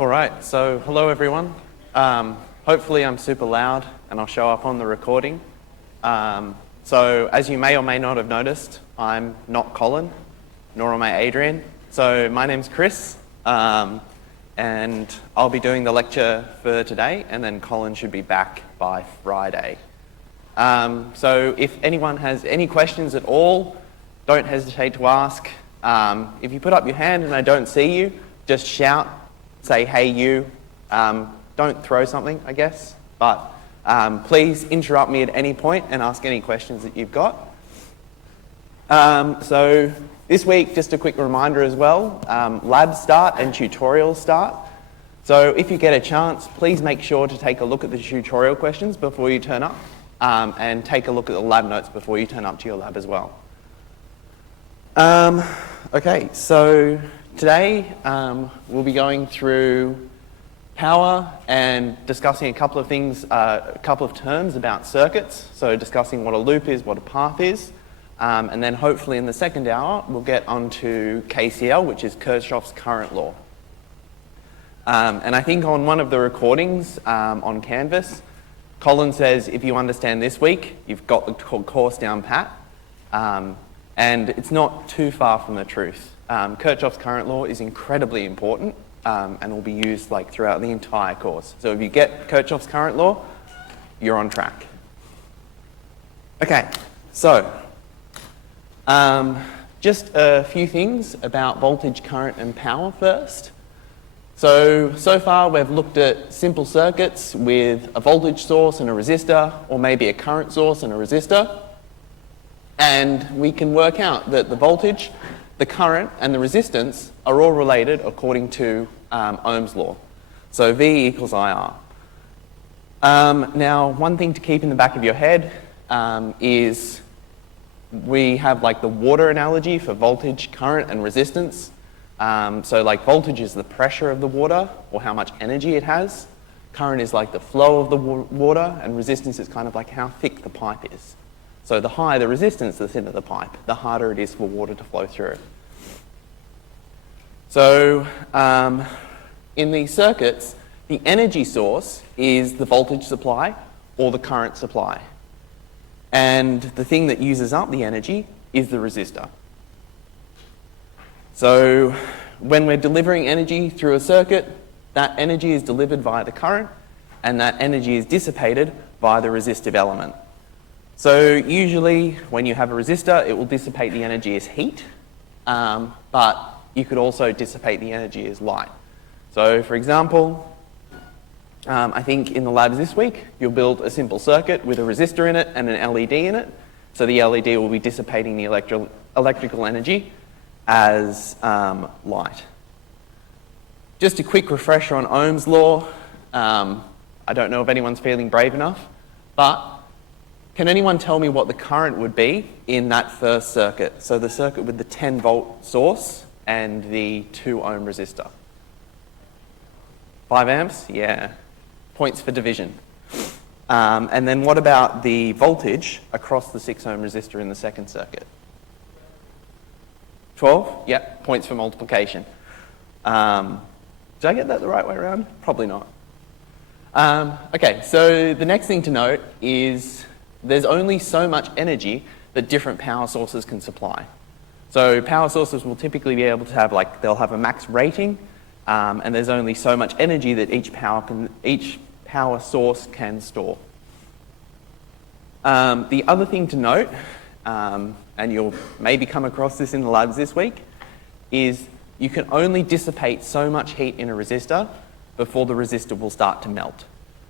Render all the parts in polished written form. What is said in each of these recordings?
All right, so hello everyone. Hopefully I'm super loud and I'll show up on the recording. So as you may or may not have noticed, I'm not Colin, nor am I Adrian. So my name's Chris, and I'll be doing the lecture for today, and then Colin should be back by Friday. So if anyone has any questions at all, don't hesitate to ask. If you put up your hand and I don't see you, just shout, say, hey you. Don't throw something, I guess, but please interrupt me at any point and ask any questions that you've got. So this week, just a quick reminder as well, labs start and tutorials start. So if you get a chance, please make sure to take a look at the tutorial questions before you turn up, and take a look at the lab notes before you turn up to your lab as well. Okay, so today we'll be going through power and discussing a couple of things, a couple of terms about circuits. So discussing what a loop is, what a path is, and then hopefully in the second hour we'll get onto KCL, which is Kirchhoff's current law. And I think on one of the recordings on Canvas, Colin says if you understand this week, you've got the course down pat. And it's not too far from the truth. Kirchhoff's current law is incredibly important and will be used throughout the entire course. So if you get Kirchhoff's current law, you're on track. Okay, so just a few things about voltage, current and power first. So far we've looked at simple circuits with a voltage source and a resistor, or maybe a current source and a resistor. And we can work out that the voltage, the current, and the resistance are all related according to Ohm's law. So V equals IR. Now, one thing to keep in the back of your head is we have the water analogy for voltage, current, and resistance. So voltage is the pressure of the water, or how much energy it has. Current is the flow of the water, and resistance is kind of how thick the pipe is. So the higher the resistance, the thinner the pipe, the harder it is for water to flow through. So in these circuits, the energy source is the voltage supply or the current supply. And the thing that uses up the energy is the resistor. So when we're delivering energy through a circuit, that energy is delivered via the current, and that energy is dissipated via the resistive element. So usually when you have a resistor, it will dissipate the energy as heat, but you could also dissipate the energy as light. So for example, I think in the labs this week, you'll build a simple circuit with a resistor in it and an LED in it. So the LED will be dissipating the electrical energy as light. Just a quick refresher on Ohm's law. I don't know if anyone's feeling brave enough, but can anyone tell me what the current would be in that first circuit? So the circuit with the 10 volt source and the 2 ohm resistor. 5 amps? Yeah. Points for division. And then what about the voltage across the 6 ohm resistor in the second circuit? 12? Yeah. Points for multiplication. Did I get that the right way around? Probably not. Okay, so the next thing to note is there's only so much energy that different power sources can supply. So power sources will typically be able to have they'll have a max rating, and there's only so much energy that each power source can store. The other thing to note, and you'll maybe come across this in the labs this week, is you can only dissipate so much heat in a resistor before the resistor will start to melt.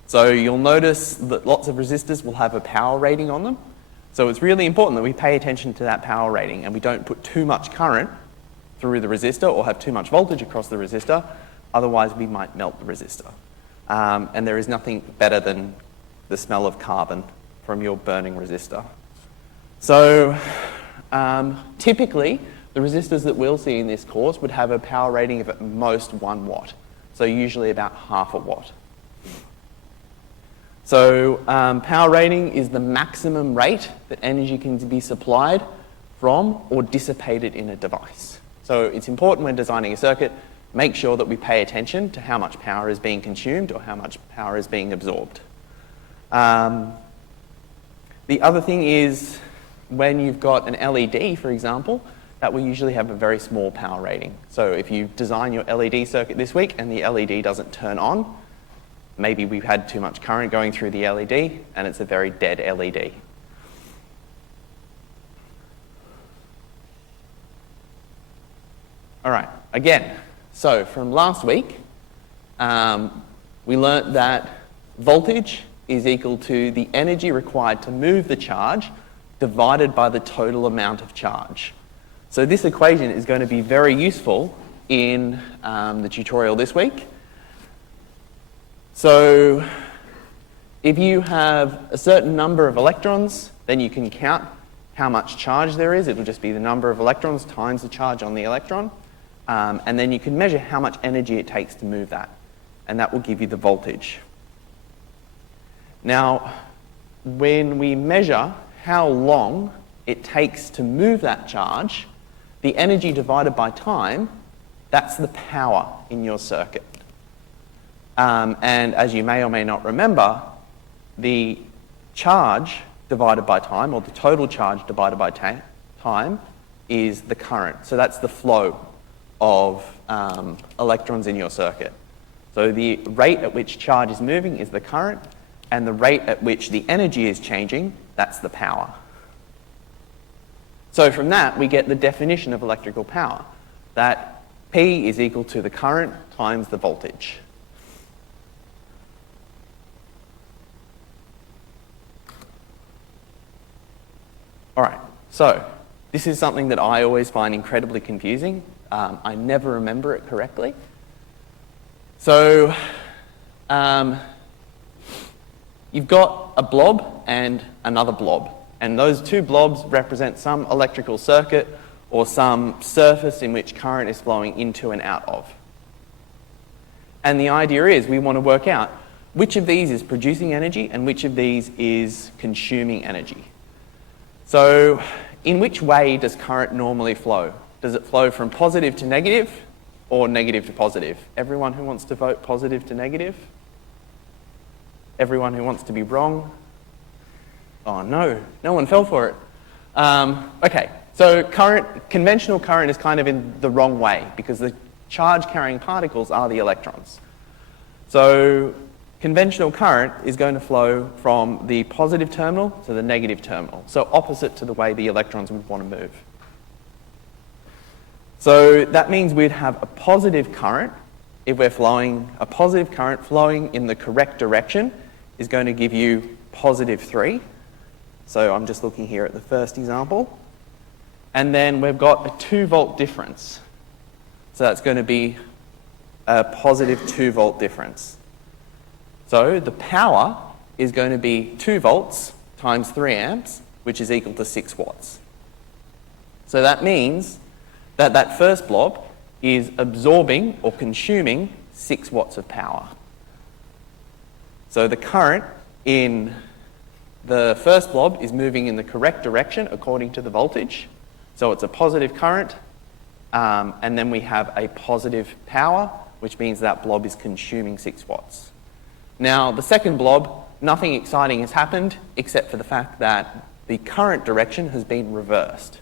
So you'll notice that lots of resistors will have a power rating on them. So it's really important that we pay attention to that power rating and we don't put too much current through the resistor or have too much voltage across the resistor, otherwise we might melt the resistor. And there is nothing better than the smell of carbon from your burning resistor. So typically, the resistors that we'll see in this course would have a power rating of at most 1 watt. So usually about half a watt. So power rating is the maximum rate that energy can be supplied from or dissipated in a device. So it's important when designing a circuit make sure that we pay attention to how much power is being consumed or how much power is being absorbed. The other thing is when you've got an LED, for example, that will usually have a very small power rating. So if you design your LED circuit this week and the LED doesn't turn on, maybe we've had too much current going through the LED and it's a very dead LED. All right, again, so from last week, we learnt that voltage is equal to the energy required to move the charge divided by the total amount of charge. So this equation is going to be very useful in the tutorial this week. So if you have a certain number of electrons, then you can count how much charge there is. It'll just be the number of electrons times the charge on the electron. And then you can measure how much energy it takes to move that. And that will give you the voltage. Now, when we measure how long it takes to move that charge, the energy divided by time, that's the power in your circuit. And as you may or may not remember, the charge divided by time, or the total charge divided by time, is the current. So that's the flow of electrons in your circuit. So the rate at which charge is moving is the current, and the rate at which the energy is changing, that's the power. So from that, we get the definition of electrical power, that P is equal to the current times the voltage. All right, so this is something that I always find incredibly confusing. I never remember it correctly. So you've got a blob and another blob. And those two blobs represent some electrical circuit or some surface in which current is flowing into and out of. And the idea is we want to work out which of these is producing energy and which of these is consuming energy. So in which way does current normally flow? Does it flow from positive to negative or negative to positive? Everyone who wants to vote positive to negative? Everyone who wants to be wrong? Oh no, no one fell for it. Okay, so conventional current is kind of in the wrong way because the charge-carrying particles are the electrons. So conventional current is going to flow from the positive terminal to the negative terminal, so opposite to the way the electrons would want to move. So that means we'd have a positive current. If we're flowing, a positive current flowing in the correct direction is going to give you positive 3. So I'm just looking here at the first example. And then we've got a 2-volt difference. So that's going to be a positive 2-volt difference. So the power is going to be 2 volts times 3 amps, which is equal to 6 watts. So that means that that first blob is absorbing or consuming 6 watts of power. So the current in the first blob is moving in the correct direction according to the voltage. So it's a positive current, and then we have a positive power, which means that blob is consuming 6 watts. Now, the second blob, nothing exciting has happened except for the fact that the current direction has been reversed.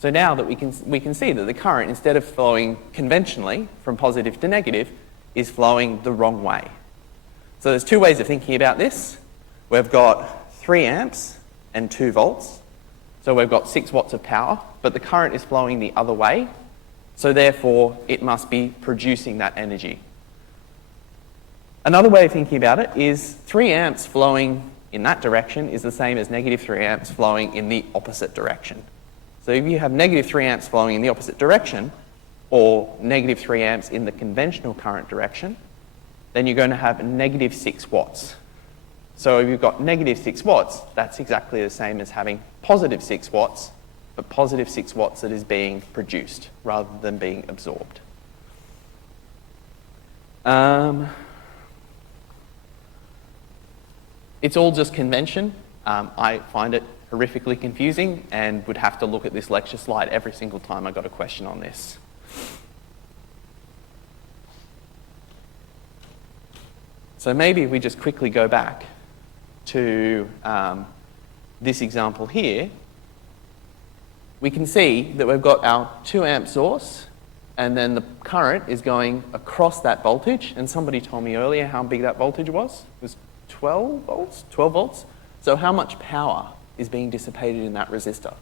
So now that we can see that the current, instead of flowing conventionally from positive to negative, is flowing the wrong way. So there's 2 ways of thinking about this. We've got 3 amps and 2 volts. So we've got 6 watts of power, but the current is flowing the other way. So therefore, it must be producing that energy. Another way of thinking about it is 3 amps flowing in that direction is the same as negative 3 amps flowing in the opposite direction. So if you have negative 3 amps flowing in the opposite direction, or negative 3 amps in the conventional current direction, then you're going to have negative 6 watts. So if you've got negative 6 watts, that's exactly the same as having positive 6 watts, but positive 6 watts that is being produced rather than being absorbed. It's all just convention. I find it horrifically confusing and would have to look at this lecture slide every single time I got a question on this. So maybe if we just quickly go back to this example here, we can see that we've got our 2 amp source, and then the current is going across that voltage. And somebody told me earlier how big that voltage was. It was 12 volts? 12 volts. So how much power is being dissipated in that resistor?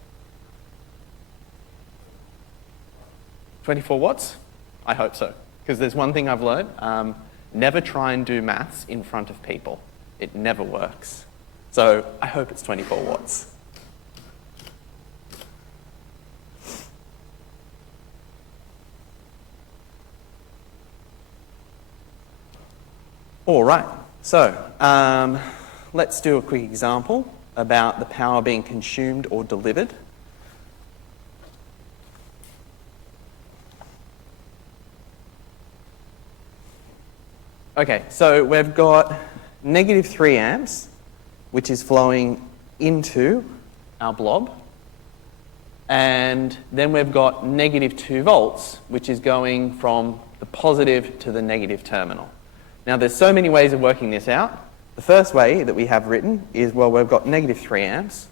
24 watts? I hope so. Because there's one thing I've learned. Never try and do maths in front of people. It never works. So I hope it's 24 watts. All right, so let's do a quick example about the power being consumed or delivered. Okay, so we've got negative 3 amps, which is flowing into our blob. And then we've got negative 2 volts, which is going from the positive to the negative terminal. Now, there's so many ways of working this out. The first way that we have written is, well, we've got negative 3 amps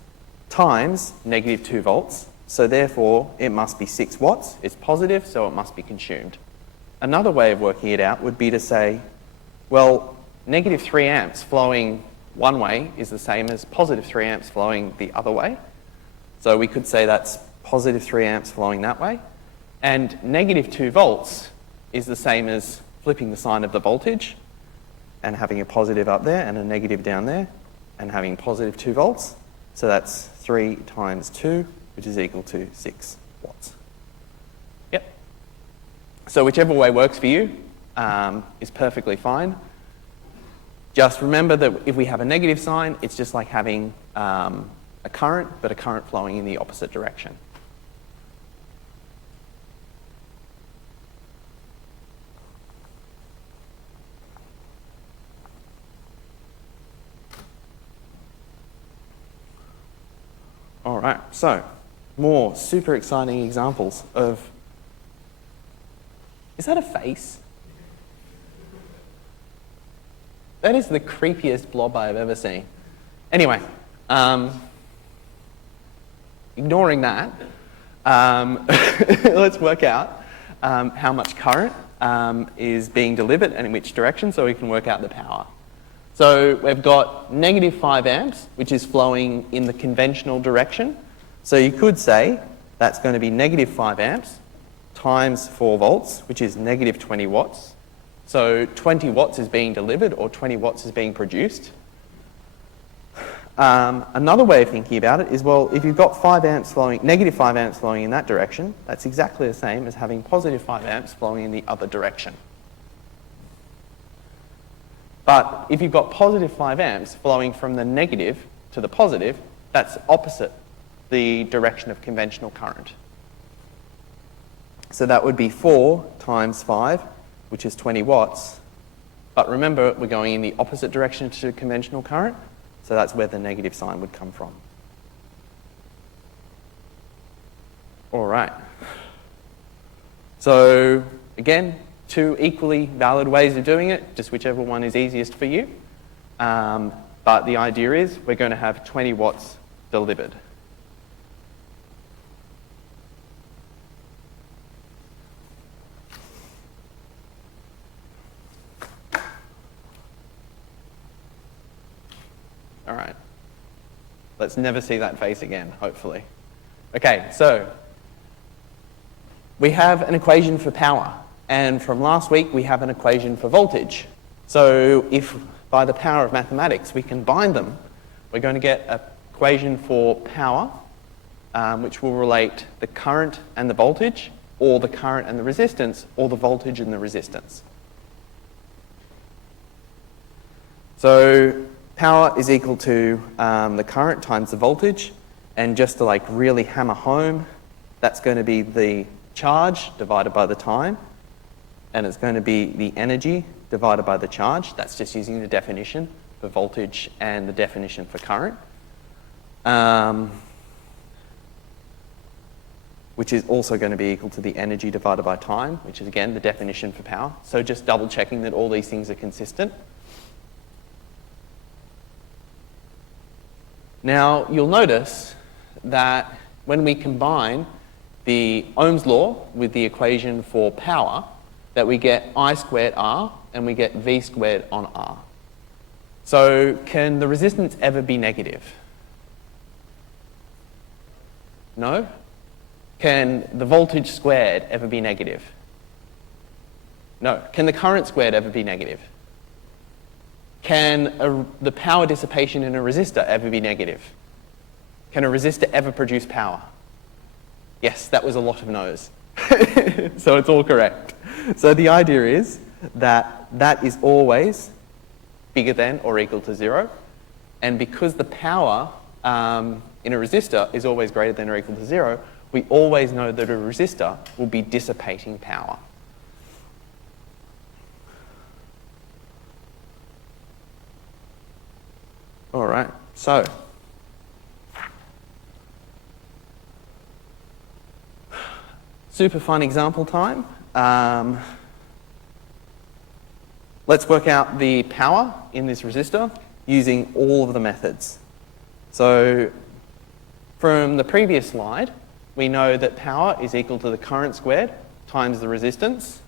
times negative 2 volts. So therefore, it must be 6 watts. It's positive, so it must be consumed. Another way of working it out would be to say, well, negative 3 amps flowing one way is the same as positive 3 amps flowing the other way. So we could say that's positive 3 amps flowing that way. And negative 2 volts is the same as flipping the sign of the voltage and having a positive up there and a negative down there and having positive 2 volts. So that's 3 times 2, which is equal to 6 watts. Yep. So whichever way works for you is perfectly fine. Just remember that if we have a negative sign, it's just like having a current, but a current flowing in the opposite direction. All right, so more super exciting examples of... Is that a face? That is the creepiest blob I've ever seen. Anyway, ignoring that, let's work out how much current is being delivered and in which direction so we can work out the power. So we've got negative 5 amps, which is flowing in the conventional direction. So you could say that's going to be negative 5 amps times 4 volts, which is negative 20 watts. So 20 watts is being delivered or 20 watts is being produced. Another way of thinking about it is, well, if you've got 5 amps flowing, negative 5 amps flowing in that direction, that's exactly the same as having positive 5 amps flowing in the other direction. But if you've got positive 5 amps flowing from the negative to the positive, that's opposite the direction of conventional current. So that would be 4 times 5, which is 20 watts. But remember, we're going in the opposite direction to conventional current, so that's where the negative sign would come from. All right. So again, 2 equally valid ways of doing it, just whichever one is easiest for you. But the idea is we're going to have 20 watts delivered. All right. Let's never see that face again, hopefully. Okay, so we have an equation for power. And from last week, we have an equation for voltage. So if by the power of mathematics we combine them, we're going to get an equation for power, which will relate the current and the voltage, or the current and the resistance, or the voltage and the resistance. So power is equal to the current times the voltage. And just to like really hammer home, that's going to be the charge divided by the time. And it's going to be the energy divided by the charge. That's just using the definition for voltage and the definition for current. Which is also going to be equal to the energy divided by time, which is again the definition for power. So just double checking that all these things are consistent. Now, you'll notice that when we combine the Ohm's law with the equation for power, that we get I squared R and we get V squared on R. So can the resistance ever be negative? No? Can the voltage squared ever be negative? No. Can the current squared ever be negative? Can the power dissipation in a resistor ever be negative? Can a resistor ever produce power? Yes, that was a lot of no's. So it's all correct. So the idea is that that is always bigger than or equal to 0. And because the power in a resistor is always greater than or equal to 0, we always know that a resistor will be dissipating power. All right, so super fun example time. Let's work out the power in this resistor using all of the methods. So from the previous slide, we know that power is equal to the current squared times the resistance.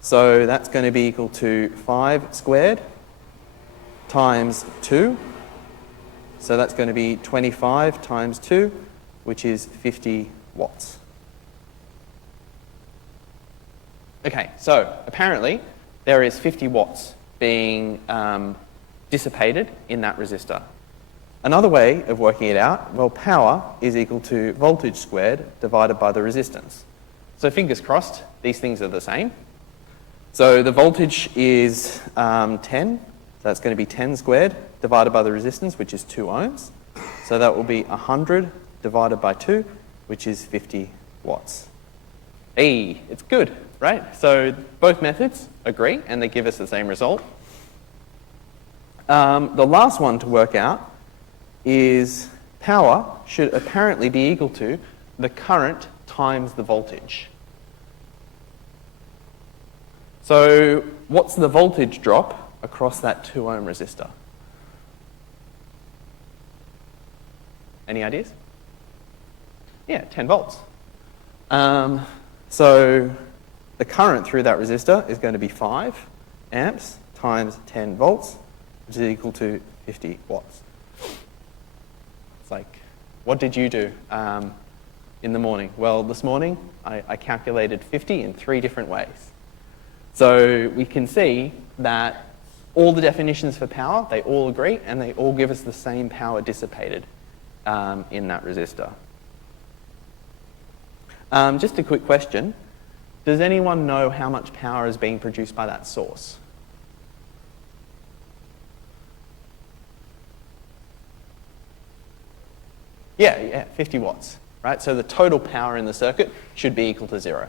So that's going to be equal to 5 squared times 2. So that's going to be 25 times 2, which is 50 watts. Okay, so apparently there is 50 watts being dissipated in that resistor. Another way of working it out, well, power is equal to voltage squared divided by the resistance. So fingers crossed, these things are the same. So the voltage is 10, so that's going to be 10 squared divided by the resistance, which is 2 ohms. So that will be 100 divided by 2, which is 50 watts. Hey, it's good, right? So both methods agree, and they give us the same result. The last one to work out is power should apparently be equal to the current times the voltage. So what's the voltage drop across that 2 ohm resistor? Any ideas? Yeah, 10 volts. So the current through that resistor is going to be 5 amps times 10 volts, which is equal to 50 watts. It's like, what did you do in the morning? Well, this morning I calculated 50 in 3 different ways. So we can see that all the definitions for power, they all agree, and they all give us the same power dissipated in that resistor. Just a quick question. Does anyone know how much power is being produced by that source? Yeah, 50 watts, right? So the total power in the circuit should be equal to 0.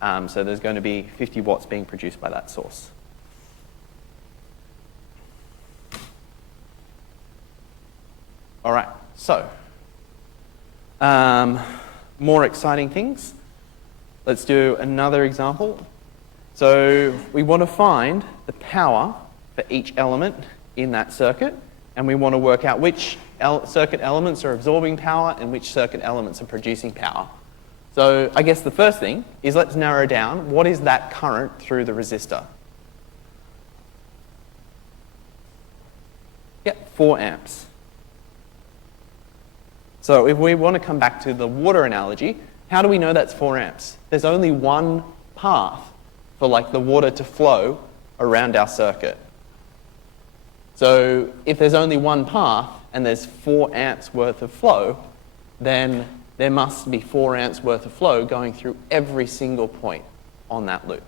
So there's going to be 50 watts being produced by that source. All right, so more exciting things. Let's do another example. So we want to find the power for each element in that circuit, and we want to work out which circuit elements are absorbing power and which circuit elements are producing power. So I guess the first thing is let's narrow down what is that current through the resistor. Yeah, 4 amps. So if we want to come back to the water analogy, how do we know that's 4 amps? There's only one path for like the water to flow around our circuit. So if there's only one path and there's 4 amps worth of flow, then there must be 4 amps worth of flow going through every single point on that loop.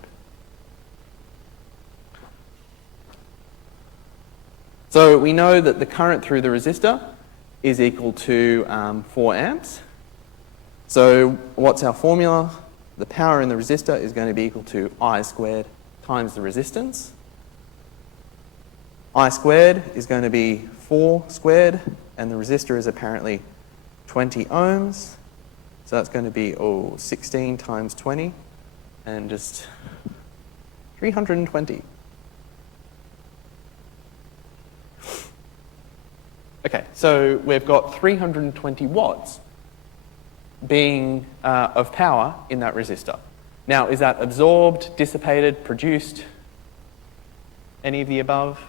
So we know that the current through the resistor is equal to 4 amps. So what's our formula? The power in the resistor is going to be equal to I squared times the resistance. I squared is going to be 4 squared, and the resistor is apparently 20 ohms. So that's going to be 16 times 20, and just 320. Okay, so we've got 320 watts being of power in that resistor. Now, is that absorbed, dissipated, produced? Any of the above?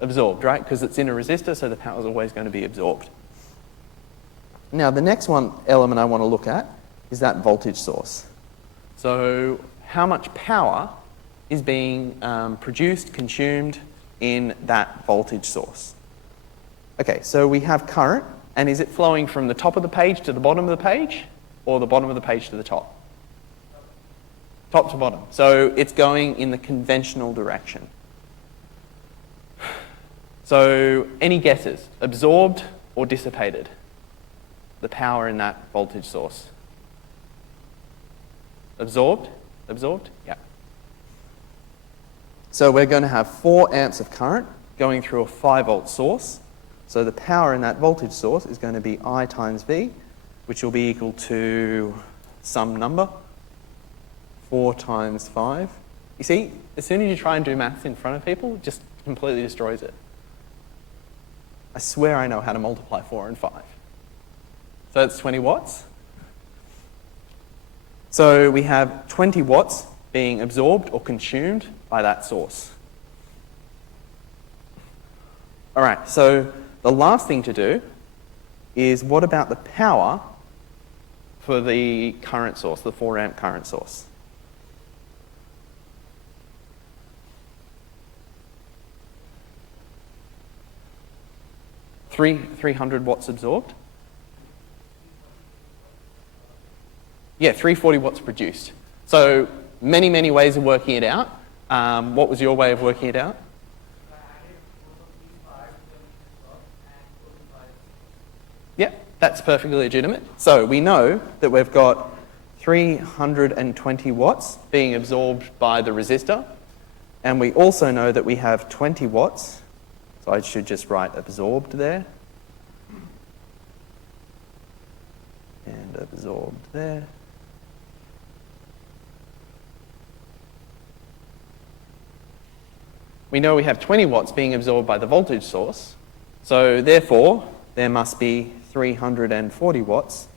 Absorbed, right? Because it's in a resistor, so the power is always going to be absorbed. Now, the next element I want to look at is that voltage source. So, how much power is being produced, consumed in that voltage source? Okay, so we have current, and is it flowing from the top of the page to the bottom of the page, or the bottom of the page to the top? Top to bottom. So it's going in the conventional direction. So any guesses? Absorbed or dissipated? The power in that voltage source. Absorbed? Absorbed? Yeah. So we're going to have 4 amps of current going through a 5 volt source. So the power in that voltage source is going to be I times V, which will be equal to some number. 4 times 5. You see, as soon as you try and do maths in front of people, it just completely destroys it. I swear I know how to multiply 4 and 5. So that's 20 watts. So we have 20 watts being absorbed or consumed by that source. All right, so the last thing to do is what about the power for the current source, the 4 amp current source? Three 300 watts absorbed? Yeah, 340 watts produced. So many, many ways of working it out. What was your way of working it out? Yeah, that's perfectly legitimate. So we know that we've got 320 watts being absorbed by the resistor, and we also know that we have 20 watts. So I should just write absorbed there. And absorbed there. We know we have 20 watts being absorbed by the voltage source. So therefore, there must be 340 watts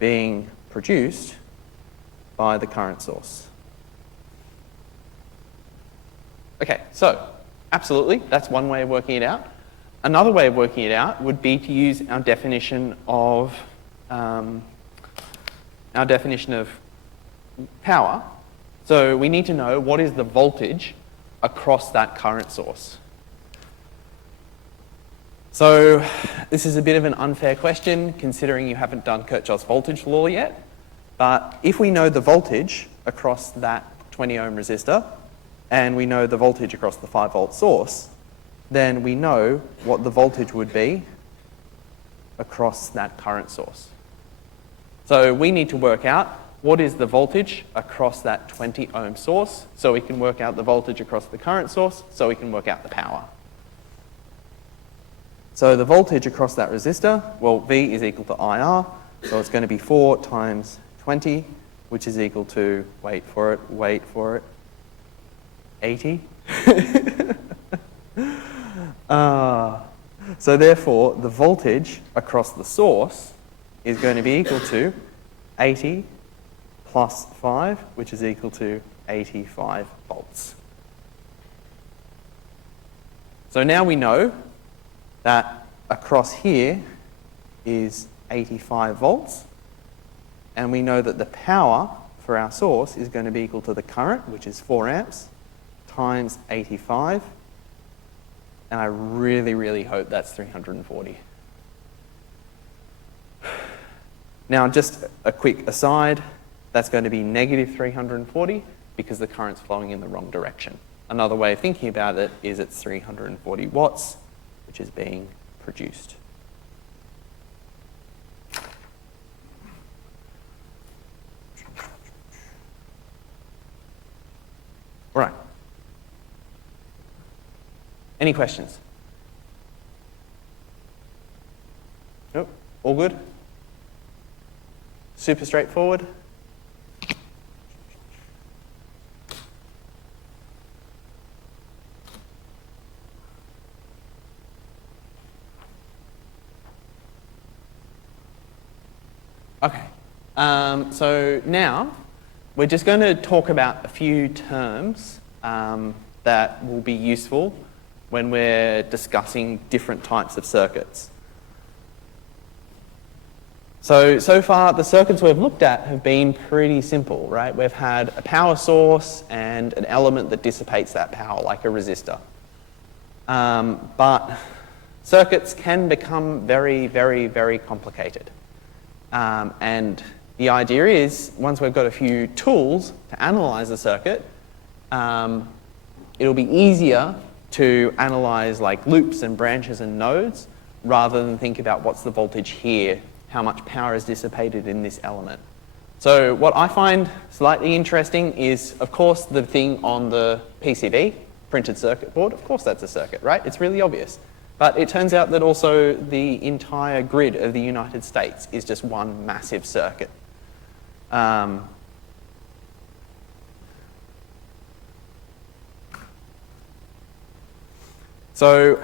being produced by the current source. Okay, so absolutely, that's one way of working it out. Another way of working it out would be to use our definition of power. So we need to know what is the voltage across that current source. So this is a bit of an unfair question considering you haven't done Kirchhoff's voltage law yet. But if we know the voltage across that 20 ohm resistor, and we know the voltage across the 5 volt source, then we know what the voltage would be across that current source. So we need to work out what is the voltage across that 20 ohm source, so we can work out the voltage across the current source, so we can work out the power. So the voltage across that resistor, well, V is equal to IR, so it's going to be 4 times 20, which is equal to, wait for it, 80. So therefore, the voltage across the source is going to be equal to 80 plus 5, which is equal to 85 volts. So now we know that across here is 85 volts, and we know that the power for our source is going to be equal to the current, which is 4 amps, times 85, and I really, really hope that's 340. Now, just a quick aside, that's going to be negative 340 because the current's flowing in the wrong direction. Another way of thinking about it is it's 340 watts, which is being produced. All right. Any questions? Nope. All good? Super straightforward? Okay, so now we're just going to talk about a few terms that will be useful when we're discussing different types of circuits. So far, the circuits we've looked at have been pretty simple, right? We've had a power source and an element that dissipates that power, like a resistor. But circuits can become very, very, very complicated. And the idea is, once we've got a few tools to analyze a circuit, it'll be easier to analyze like loops and branches and nodes, rather than think about what's the voltage here, how much power is dissipated in this element. So what I find slightly interesting is, of course, the thing on the PCB, printed circuit board. Of course that's a circuit, right? It's really obvious. But it turns out that also the entire grid of the United States is just one massive circuit. So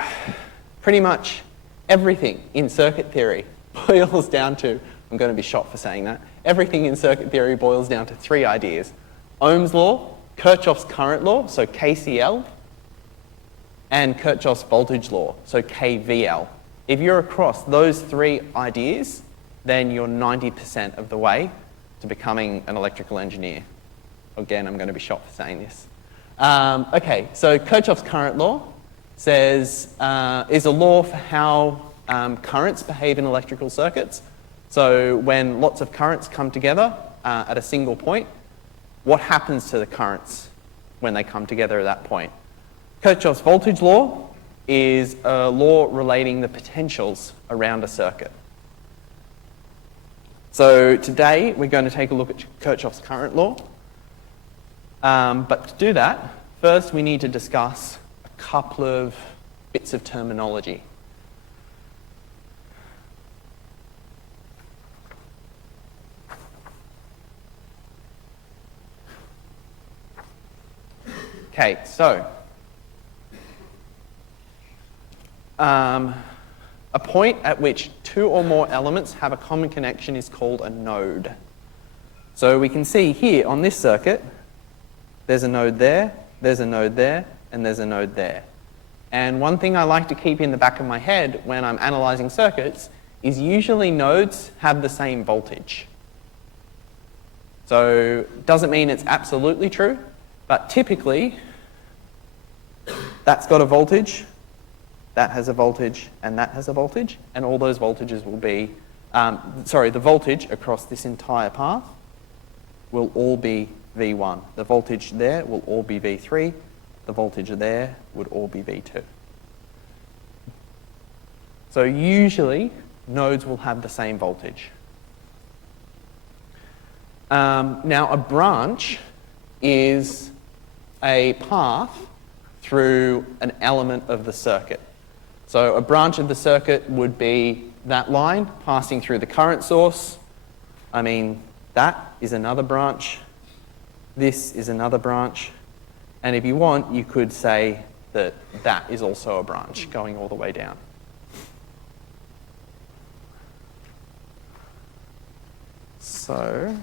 pretty much everything in circuit theory boils down to, I'm going to be shot for saying that, everything in circuit theory boils down to three ideas: Ohm's law, Kirchhoff's current law, so KCL, and Kirchhoff's voltage law, so KVL. If you're across those three ideas, then you're 90% of the way to becoming an electrical engineer. Again, I'm going to be shot for saying this. Okay, so Kirchhoff's current law says, is a law for how currents behave in electrical circuits. So when lots of currents come together at a single point, what happens to the currents when they come together at that point? Kirchhoff's voltage law is a law relating the potentials around a circuit. So today we're going to take a look at Kirchhoff's current law. But to do that, first we need to discuss a couple of bits of terminology. Okay, so a point at which two or more elements have a common connection is called a node. So we can see here on this circuit, there's a node there, there's a node there, and there's a node there. And one thing I like to keep in the back of my head when I'm analyzing circuits is usually nodes have the same voltage. So it doesn't mean it's absolutely true, but typically that's got a voltage, that has a voltage, and that has a voltage, and all those voltages will be, the voltage across this entire path will all be V1. The voltage there will all be V3. The voltage there would all be V2. So usually, nodes will have the same voltage. Now, a branch is a path through an element of the circuit. So a branch of the circuit would be that line passing through the current source. I mean, that is another branch. This is another branch. And if you want, you could say that that is also a branch going all the way down. So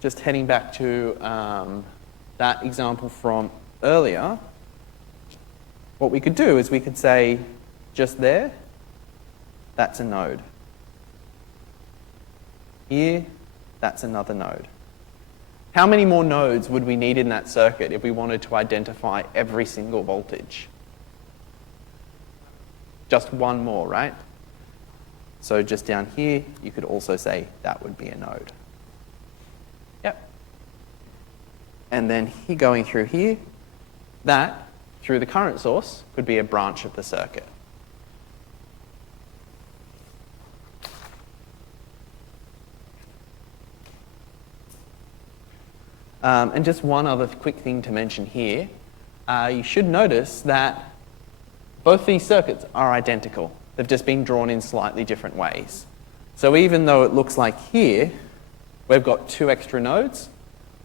just heading back to that example from earlier, what we could do is we could say just there, that's a node. Here, that's another node. How many more nodes would we need in that circuit if we wanted to identify every single voltage? Just one more, right? So just down here, you could also say that would be a node. Yep. And then going through here, that, through the current source, could be a branch of the circuit. And just one other quick thing to mention here. You should notice that both these circuits are identical. They've just been drawn in slightly different ways. So even though it looks like here, we've got two extra nodes,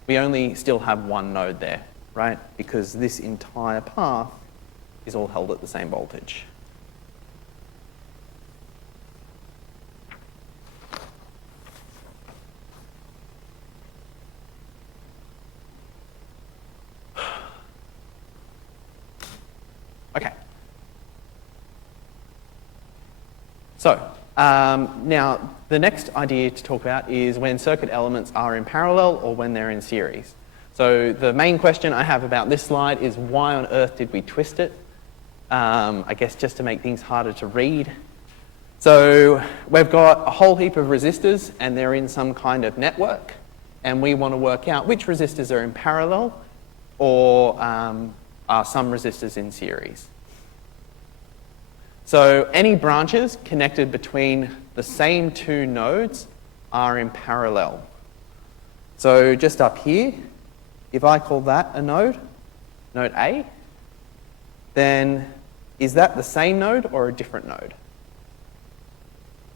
we only still have one node there, right? Because this entire path is all held at the same voltage. Okay. So, now the next idea to talk about is when circuit elements are in parallel or when they're in series. So the main question I have about this slide is why on earth did we twist it? I guess just to make things harder to read. So we've got a whole heap of resistors and they're in some kind of network, and we want to work out which resistors are in parallel or are some resistors in series. So any branches connected between the same two nodes are in parallel. So just up here, if I call that a node, node A, then is that the same node or a different node?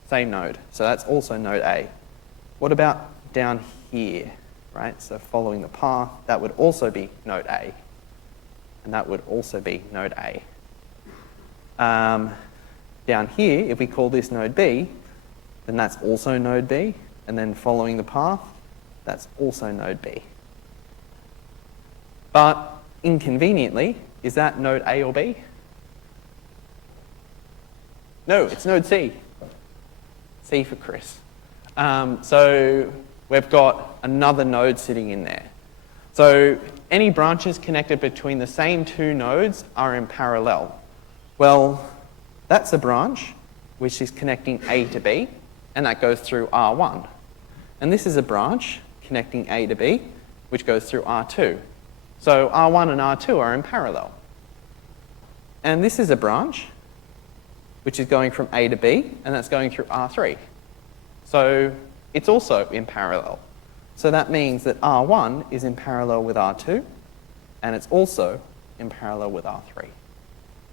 Same node, so that's also node A. What about down here, right? So following the path, that would also be node A. And that would also be node A. Down here, if we call this node B, then that's also node B. And then following the path, that's also node B. But inconveniently, is that node A or B? No, it's node C. C for Chris. So we've got another node sitting in there. So any branches connected between the same two nodes are in parallel. Well, that's a branch which is connecting A to B, and that goes through R1. And this is a branch connecting A to B, which goes through R2. So R1 and R2 are in parallel. And this is a branch which is going from A to B, and that's going through R3. So it's also in parallel. So that means that R1 is in parallel with R2, and it's also in parallel with R3.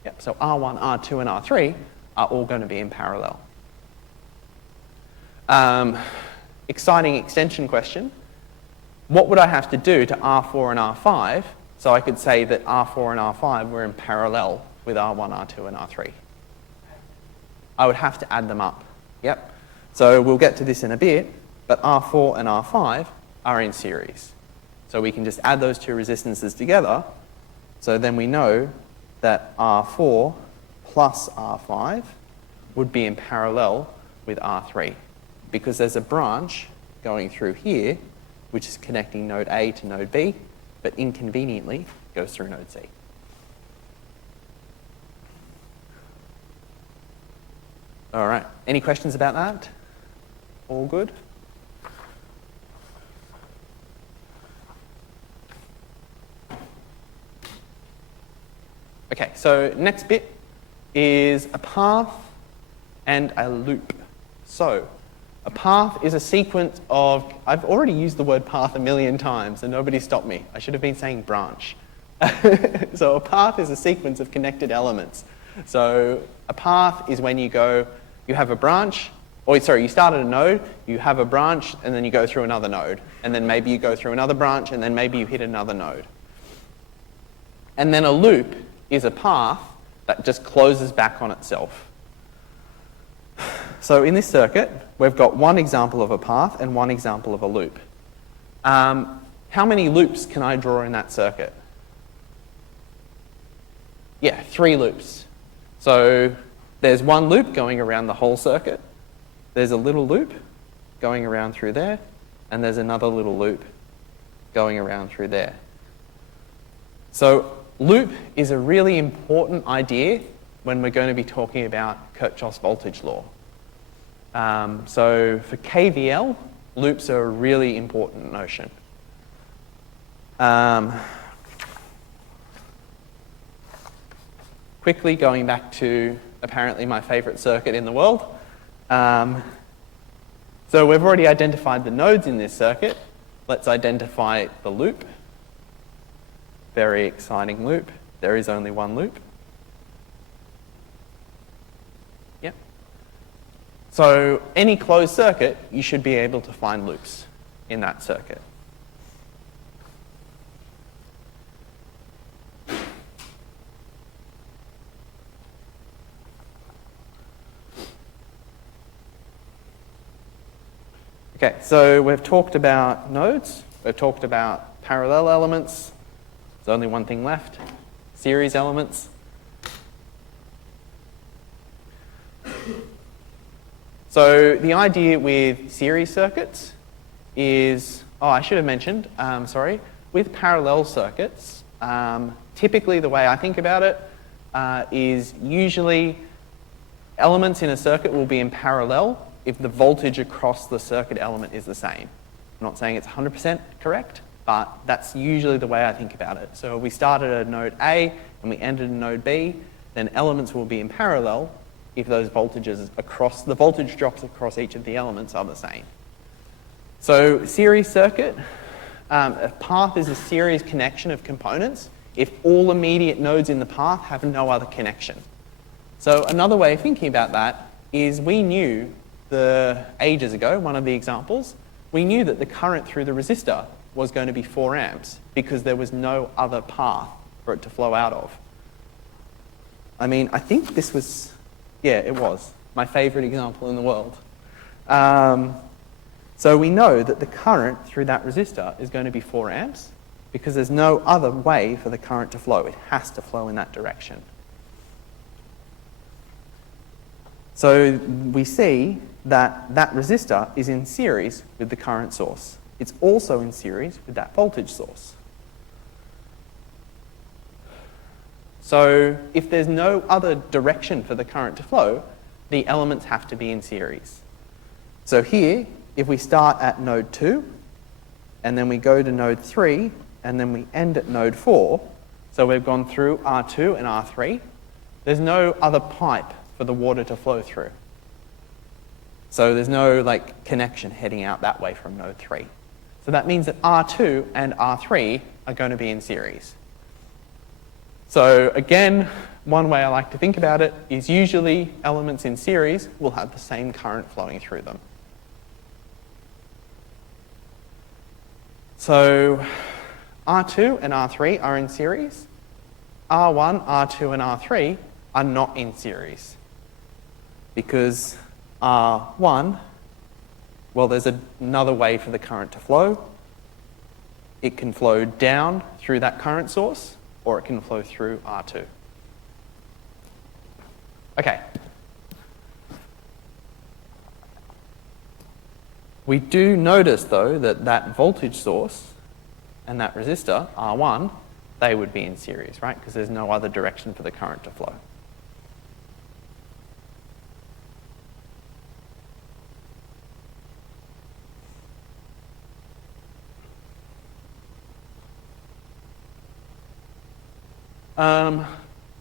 Yep, so R1, R2, and R3 are all going to be in parallel. Exciting extension question. What would I have to do to R4 and R5 so I could say that R4 and R5 were in parallel with R1, R2, and R3? I would have to add them up. Yep. So we'll get to this in a bit, but R4 and R5 are in series. So we can just add those two resistances together, so then we know that R4 plus R5 would be in parallel with R3, because there's a branch going through here which is connecting node A to node B, but inconveniently goes through node C. All right, any questions about that? All good? Okay, so next bit is a path and a loop. So a path is a sequence of, I've already used the word path a million times and nobody stopped me. I should have been saying branch. So a path is a sequence of connected elements. So a path is when you have a branch, you start at a node, you have a branch, and then you go through another node. And then maybe you go through another branch, and then maybe you hit another node. And then a loop is a path that just closes back on itself. So in this circuit, we've got one example of a path and one example of a loop. How many loops can I draw in that circuit? Yeah, 3 loops. So there's one loop going around the whole circuit. There's a little loop going around through there, and there's another little loop going around through there. So loop is a really important idea when we're going to be talking about Kirchhoff's voltage law. So for KVL, loops are a really important notion. Quickly going back to apparently my favorite circuit in the world. So we've already identified the nodes in this circuit. Let's identify the loop. Very exciting loop. There is only one loop. Yep. So any closed circuit, you should be able to find loops in that circuit. Okay, so we've talked about nodes, we've talked about parallel elements. There's only one thing left, series elements. So the idea with series circuits is, I should have mentioned, with parallel circuits, typically the way I think about it is usually elements in a circuit will be in parallel if the voltage across the circuit element is the same. I'm not saying it's 100% correct, but that's usually the way I think about it. So if we started at node A and we ended at node B, then elements will be in parallel if those voltages across, the voltage drops across each of the elements are the same. So series circuit, a path is a series connection of components if all immediate nodes in the path have no other connection. So another way of thinking about that is we knew ages ago, one of the examples, we knew that the current through the resistor was going to be 4 amps because there was no other path for it to flow out of. I mean, I think this was, yeah, it was my favorite example in the world. So we know that the current through that resistor is going to be 4 amps because there's no other way for the current to flow. It has to flow in that direction. So we see that that resistor is in series with the current source. It's also in series with that voltage source. So if there's no other direction for the current to flow, the elements have to be in series. So here, if we start at node 2, and then we go to node 3, and then we end at node 4, so we've gone through R2 and R3, there's no other pipe for the water to flow through. So there's no connection heading out that way from node 3. So that means that R2 and R3 are going to be in series. So again, one way I like to think about it is usually elements in series will have the same current flowing through them. So R2 and R3 are in series. R1, R2 and R3 are not in series because R1, well, there's another way for the current to flow. It can flow down through that current source, or it can flow through R2. Okay. We do notice, though, that that voltage source and that resistor, R1, they would be in series, right? Because there's no other direction for the current to flow.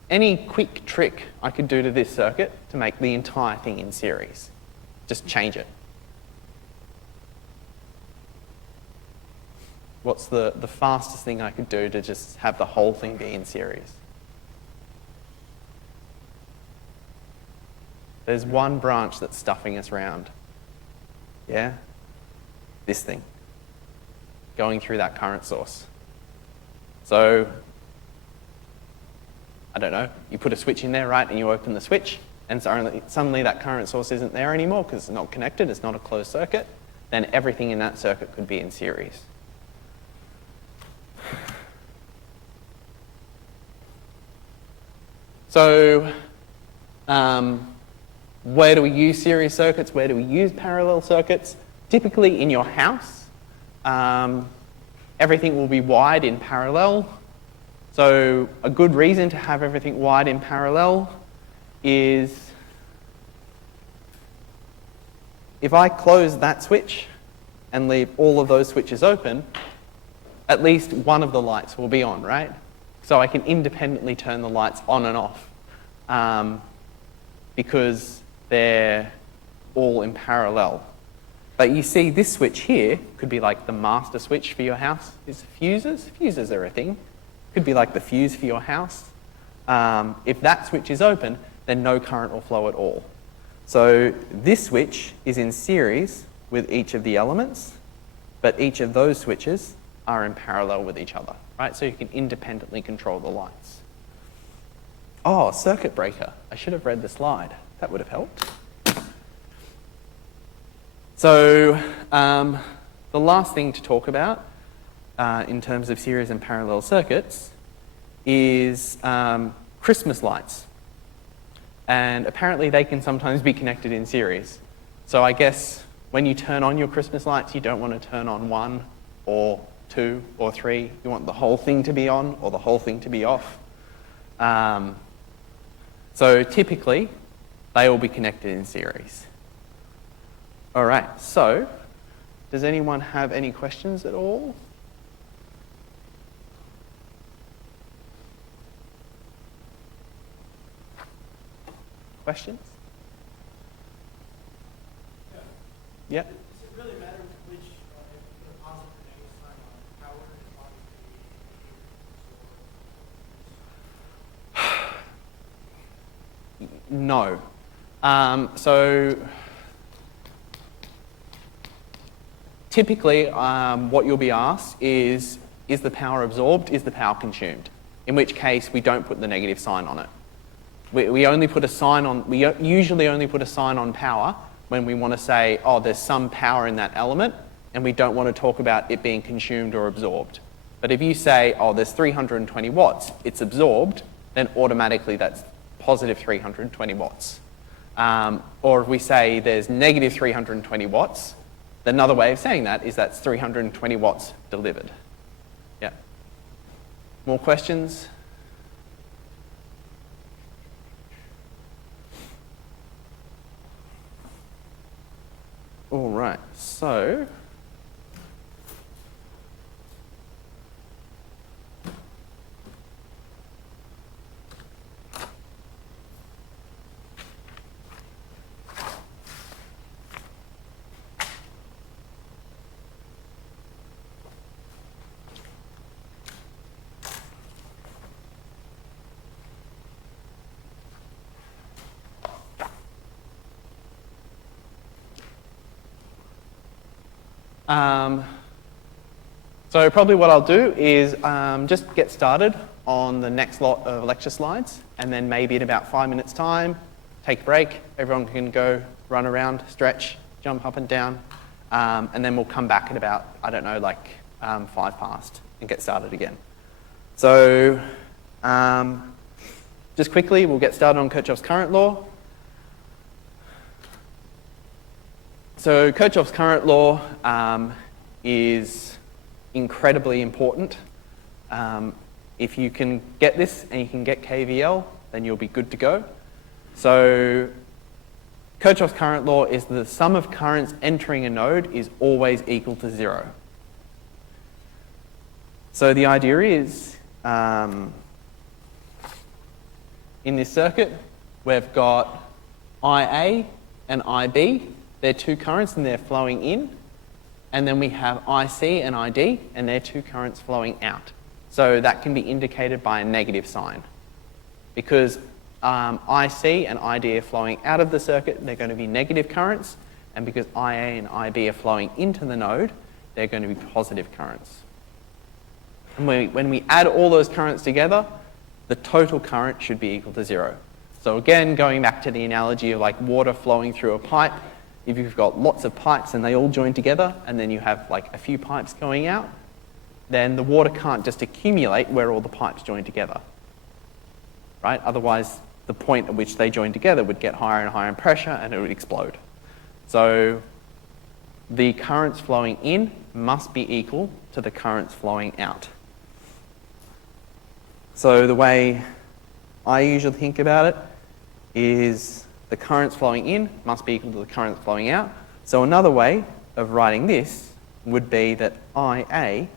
Any quick trick I could do to this circuit to make the entire thing in series? Just change it. What's the fastest thing I could do to just have the whole thing be in series? There's one branch that's stuffing us around. Yeah? This thing. Going through that current source. So, I don't know, you put a switch in there, right, and you open the switch, and suddenly that current source isn't there anymore because it's not connected, it's not a closed circuit, then everything in that circuit could be in series. So, where do we use series circuits? Where do we use parallel circuits? Typically in your house, everything will be wired in parallel. So a good reason to have everything wired in parallel is if I close that switch and leave all of those switches open, at least one of the lights will be on, right? So I can independently turn the lights on and off because they're all in parallel. But you see this switch here could be like the master switch for your house. Is fuses? Fuses are a thing. Could be like the fuse for your house. If that switch is open, then no current will flow at all. So this switch is in series with each of the elements, but each of those switches are in parallel with each other, right? So you can independently control the lights. Oh, circuit breaker. I should have read the slide. That would have helped. So the last thing to talk about in terms of series and parallel circuits is Christmas lights. And apparently they can sometimes be connected in series. So I guess when you turn on your Christmas lights, you don't want to turn on 1 or 2 or 3. You want the whole thing to be on or the whole thing to be off. So typically, they will be connected in series. All right, so does anyone have any questions at all? Questions? Yeah. Does it really matter which, if you put a positive or negative sign on power and No. So typically what you'll be asked is the power absorbed, is the power consumed? In which case we don't put the negative sign on it. We only put a sign on, we usually only put a sign on power when we want to say, oh, there's some power in that element, and we don't want to talk about it being consumed or absorbed. But if you say, oh, there's 320 watts, it's absorbed, then automatically that's positive 320 watts. Or if we say there's negative 320 watts, then another way of saying that is that's 320 watts delivered. Yeah. More questions? All right, so so probably what I'll do is just get started on the next lot of lecture slides, and then maybe in about 5 minutes' time, take a break. Everyone can go run around, stretch, jump up and down, and then we'll come back at about, I don't know, like 5 past and get started again. So just quickly, we'll get started on Kirchhoff's current law. So Kirchhoff's current law is incredibly important. If you can get this and you can get KVL, then you'll be good to go. So Kirchhoff's current law is the sum of currents entering a node is always equal to 0. So the idea is, in this circuit, we've got IA and IB. They're two currents and they're flowing in. And then we have IC and ID, and they're two currents flowing out. So that can be indicated by a negative sign. Because IC and ID are flowing out of the circuit, they're going to be negative currents. And because IA and IB are flowing into the node, they're going to be positive currents. And when we add all those currents together, the total current should be equal to 0. So again, going back to the analogy of like water flowing through a pipe, if you've got lots of pipes and they all join together, and then you have like a few pipes going out, then the water can't just accumulate where all the pipes join together, right? Otherwise, the point at which they join together would get higher and higher in pressure and it would explode. So the currents flowing in must be equal to the currents flowing out. So the way I usually think about it is the currents flowing in must be equal to the currents flowing out. So another way of writing this would be that IA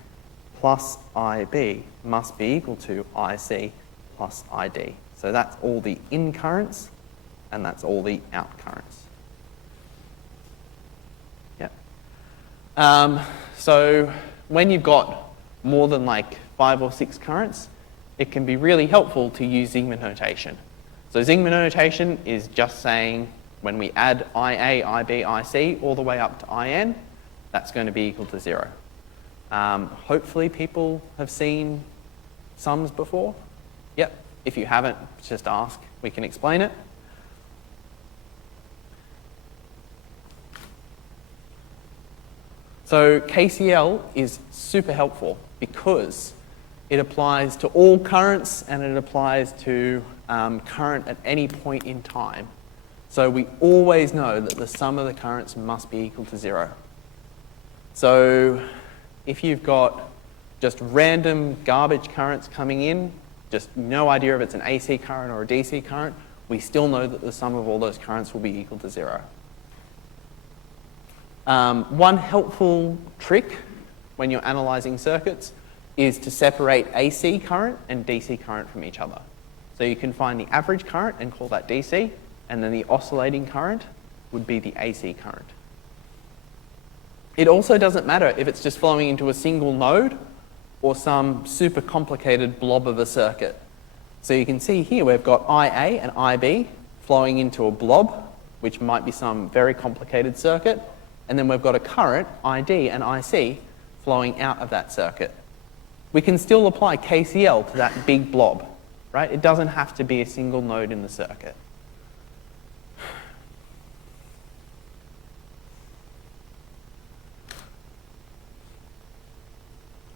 plus IB must be equal to IC plus ID. So that's all the in currents, and that's all the out currents. Yeah. So when you've got more than like 5 or 6 currents, it can be really helpful to use Sigma notation. So Sigma notation is just saying when we add IA, IB, IC all the way up to IN, that's going to be equal to 0. Hopefully people have seen sums before. Yep. If you haven't, just ask. We can explain it. So KCL is super helpful because it applies to all currents and it applies to current at any point in time. So we always know that the sum of the currents must be equal to 0. So if you've got just random garbage currents coming in, just no idea if it's an AC current or a DC current, we still know that the sum of all those currents will be equal to 0. One helpful trick when you're analysing circuits is to separate AC current and DC current from each other. So you can find the average current and call that DC, and then the oscillating current would be the AC current. It also doesn't matter if it's just flowing into a single node or some super complicated blob of a circuit. So you can see here we've got IA and IB flowing into a blob, which might be some very complicated circuit, and then we've got a current, ID and IC, flowing out of that circuit. We can still apply KCL to that big blob, right? It doesn't have to be a single node in the circuit.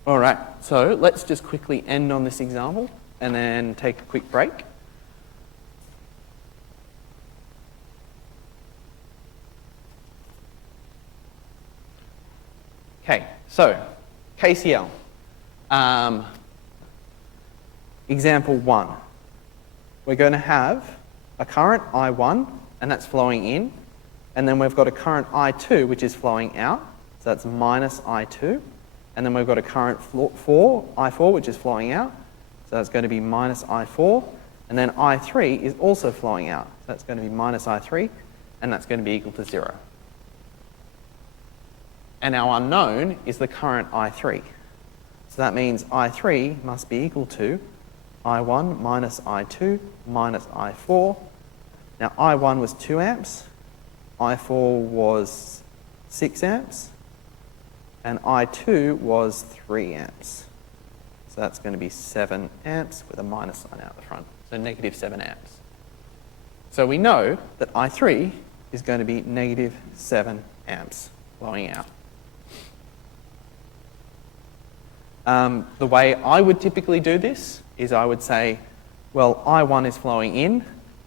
All right, so let's just quickly end on this example and then take a quick break. Okay, so KCL. Example 1. We're going to have a current I1, and that's flowing in, and then we've got a current I2, which is flowing out, so that's minus I2, and then we've got a current I4, which is flowing out, so that's going to be minus I4, and then I3 is also flowing out, so that's going to be minus I3, and that's going to be equal to 0. And our unknown is the current I3. So that means I3 must be equal to I1 minus I2 minus I4. Now I1 was 2 amps, I4 was 6 amps, and I2 was 3 amps. So that's going to be 7 amps with a minus sign out the front, so negative 7 amps. So we know that I3 is going to be negative 7 amps flowing out. The way I would typically do this is I would say, well, I1 is flowing in,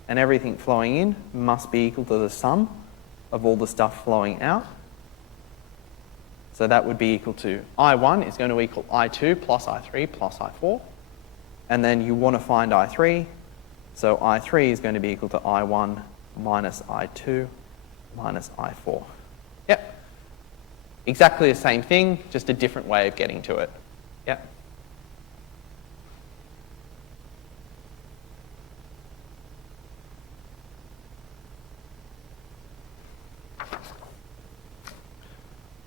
and everything flowing in must be equal to the sum of all the stuff flowing out. So that would be equal to I1 is going to equal I2 plus I3 plus I4. And then you want to find I3. So I3 is going to be equal to I1 minus I2 minus I4. Yep. Exactly the same thing, just a different way of getting to it. Yep.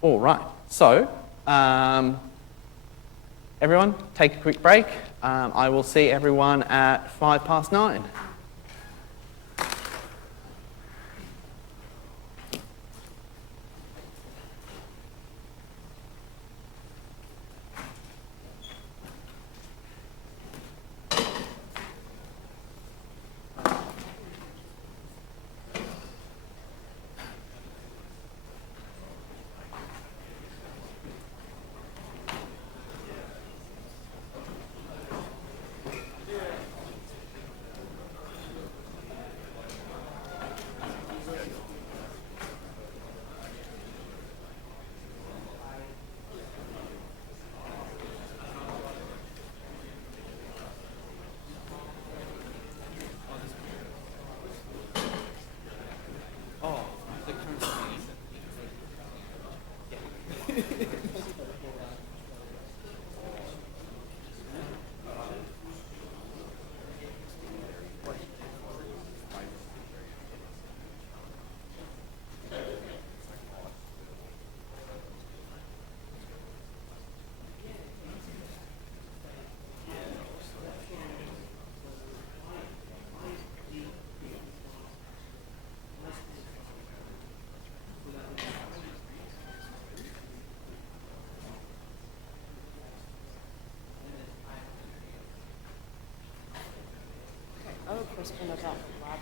All right, so everyone take a quick break. I will see everyone at 9:05. I have a question about the lab.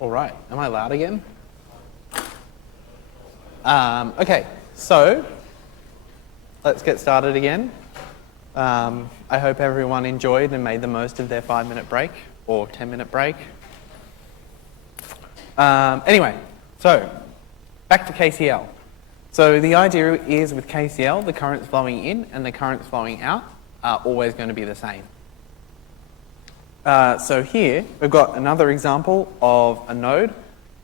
All right, am I loud again? Okay, so let's get started again. I hope everyone enjoyed and made the most of their 5-minute break or 10-minute break. Anyway, so back to KCL. So the idea is with KCL, the currents flowing in and the currents flowing out are always going to be the same. So here we've got another example of a node,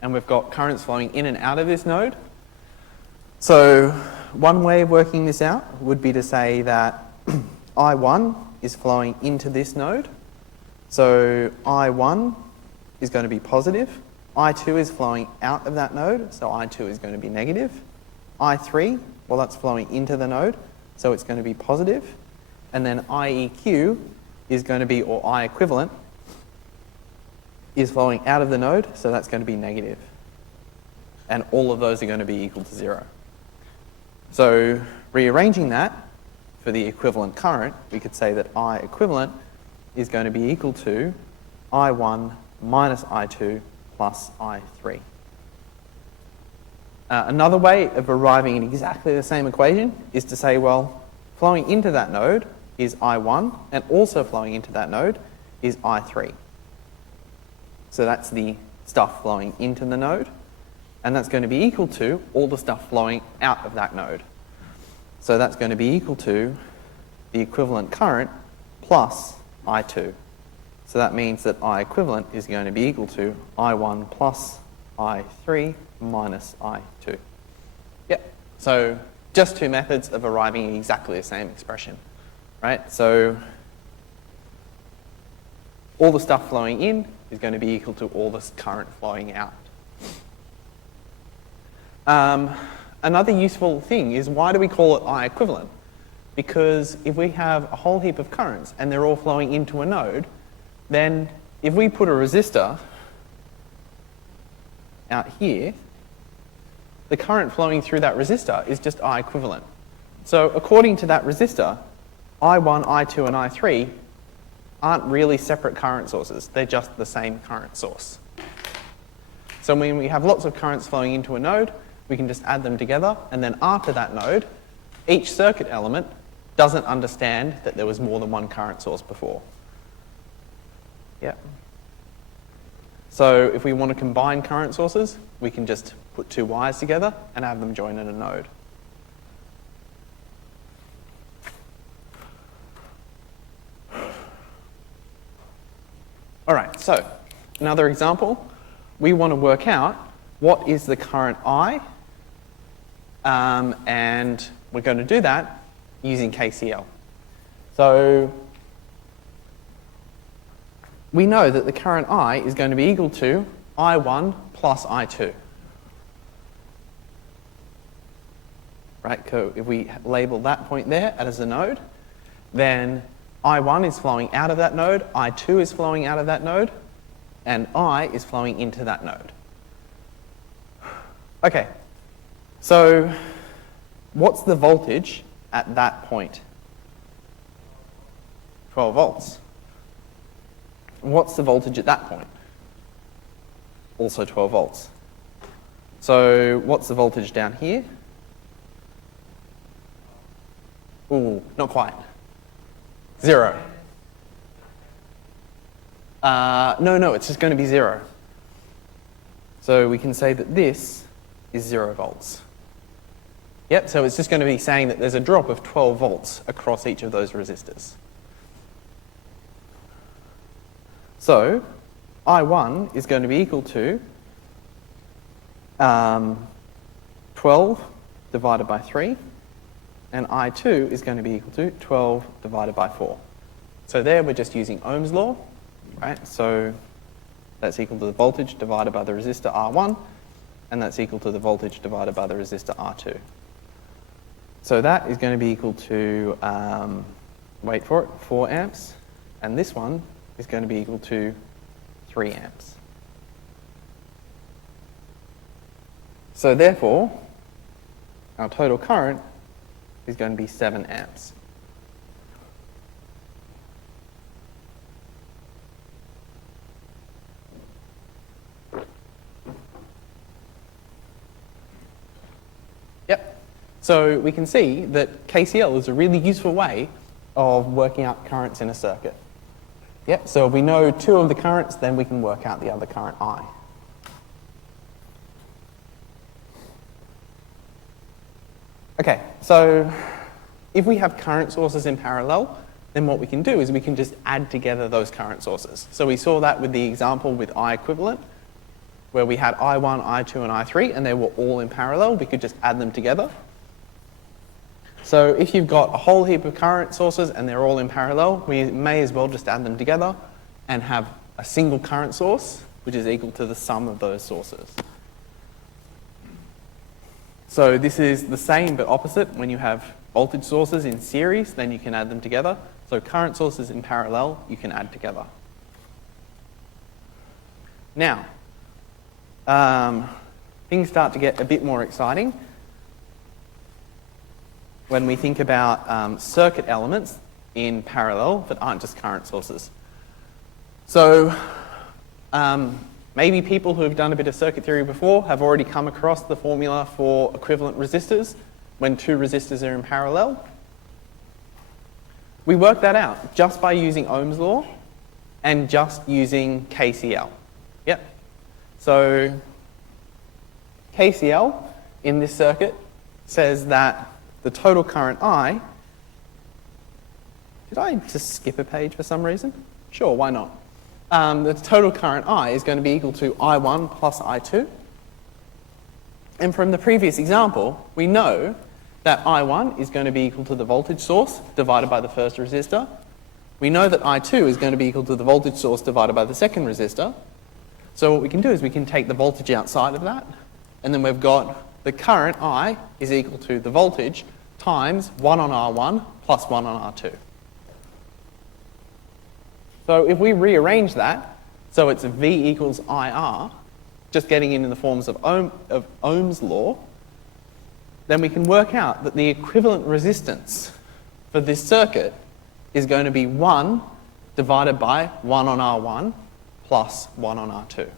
and we've got currents flowing in and out of this node. So one way of working this out would be to say that I1 is flowing into this node. So I1 is going to be positive. I2 is flowing out of that node, so I2 is going to be negative. I3, well, that's flowing into the node, so it's going to be positive. And then IEQ is going to be, or I equivalent, is flowing out of the node, so that's going to be negative. And all of those are going to be equal to 0. So rearranging that for the equivalent current, we could say that I equivalent is going to be equal to I1 minus I2 plus I3. Another way of arriving at exactly the same equation is to say, well, flowing into that node is I1, and also flowing into that node is I3. So that's the stuff flowing into the node, and that's going to be equal to all the stuff flowing out of that node. So that's going to be equal to the equivalent current plus I2. So that means that I equivalent is going to be equal to I1 plus I3 minus I2. Yep. So just two methods of arriving at exactly the same expression, right? So all the stuff flowing in is going to be equal to all the current flowing out. Another useful thing is, why do we call it I equivalent? Because if we have a whole heap of currents and they're all flowing into a node, then if we put a resistor out here, the current flowing through that resistor is just I equivalent. So according to that resistor, I1, I2, and I3 aren't really separate current sources. They're just the same current source. So when we have lots of currents flowing into a node, we can just add them together, and then after that node, each circuit element doesn't understand that there was more than one current source before. Yeah. So if we want to combine current sources, we can just put two wires together and have them join in a node. All right, so another example. We want to work out what is the current I, and we're going to do that using KCL. So we know that the current I is going to be equal to I1 plus I2. Right, so if we label that point there as a node, then I1 is flowing out of that node, I2 is flowing out of that node, and I is flowing into that node. Okay, so what's the voltage at that point? 12 volts. What's the voltage at that point? Also 12 volts. So what's the voltage down here? Ooh, not quite. 0. No, it's just going to be 0. So we can say that this is 0 volts. Yep, so it's just going to be saying that there's a drop of 12 volts across each of those resistors. So I1 is going to be equal to 12 divided by 3, and I2 is going to be equal to 12 divided by 4. So there we're just using Ohm's law, right? So that's equal to the voltage divided by the resistor R1, and that's equal to the voltage divided by the resistor R2. So that is going to be equal to, wait for it, 4 amps, and this one is going to be equal to 3 amps. So therefore, our total current is going to be 7 amps. So we can see that KCL is a really useful way of working out currents in a circuit. Yep, so if we know two of the currents, then we can work out the other current I. Okay, so if we have current sources in parallel, then what we can do is we can just add together those current sources. So we saw that with the example with I equivalent, where we had I1, I2, and I3, and they were all in parallel. We could just add them together. So if you've got a whole heap of current sources and they're all in parallel, we may as well just add them together and have a single current source, which is equal to the sum of those sources. So this is the same but opposite. When you have voltage sources in series, then you can add them together. So current sources in parallel, you can add together. Now, things start to get a bit more exciting when we think about circuit elements in parallel that aren't just current sources. So maybe people who have done a bit of circuit theory before have already come across the formula for equivalent resistors when two resistors are in parallel. We work that out just by using Ohm's law and just using KCL. Yep. So KCL in this circuit says that the total current I, did I just skip a page for some reason? Sure, why not? The total current I is going to be equal to I1 plus I2. And from the previous example, we know that I1 is going to be equal to the voltage source divided by the first resistor. We know that I2 is going to be equal to the voltage source divided by the second resistor. So what we can do is we can take the voltage outside of that, and then we've got the current I is equal to the voltage times 1 on R1 plus 1 on R2. So if we rearrange that, so it's V equals IR, just getting into the forms of Ohm's law, then we can work out that the equivalent resistance for this circuit is going to be 1 divided by 1 on R1 plus 1 on R2.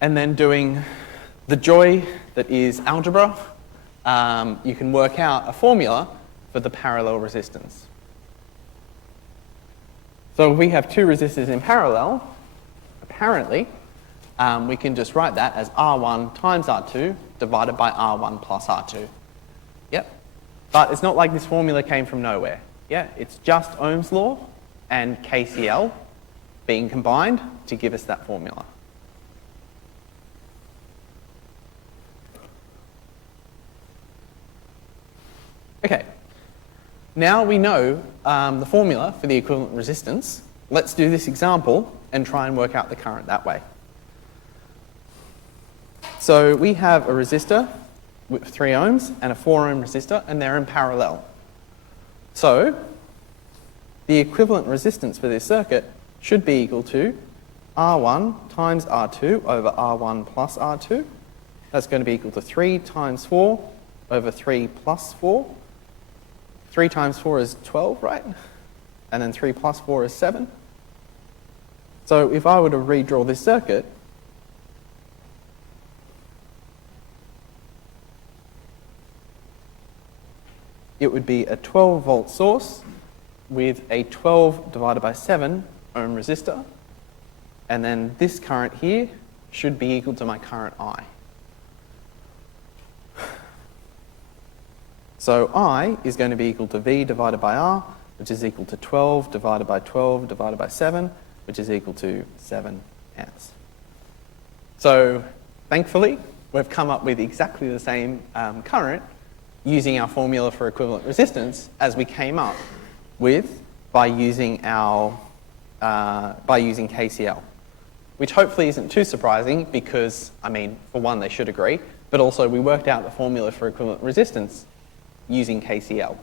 And then doing the joy that is algebra, you can work out a formula for the parallel resistance. So if we have two resistors in parallel, apparently, we can just write that as R1 times R2 divided by R1 plus R2. Yep. But it's not like this formula came from nowhere. Yeah, it's just Ohm's law and KCL being combined to give us that formula. Okay, now we know the formula for the equivalent resistance. Let's do this example and try and work out the current that way. So we have a resistor with 3 ohms and a 4 ohm resistor, and they're in parallel. So the equivalent resistance for this circuit should be equal to R1 times R2 over R1 plus R2. That's going to be equal to 3 times 4 over 3 plus 4. 3 times 4 is 12, right? And then 3 plus 4 is 7. So if I were to redraw this circuit, it would be a 12-volt source with a 12 divided by 7 ohm resistor. And then this current here should be equal to my current I. So I is going to be equal to V divided by R, which is equal to 12 divided by 12 divided by 7, which is equal to 7 amps. So thankfully, we've come up with exactly the same current using our formula for equivalent resistance as we came up with by using KCL, which hopefully isn't too surprising because, I mean, for one, they should agree, but also we worked out the formula for equivalent resistance using KCL.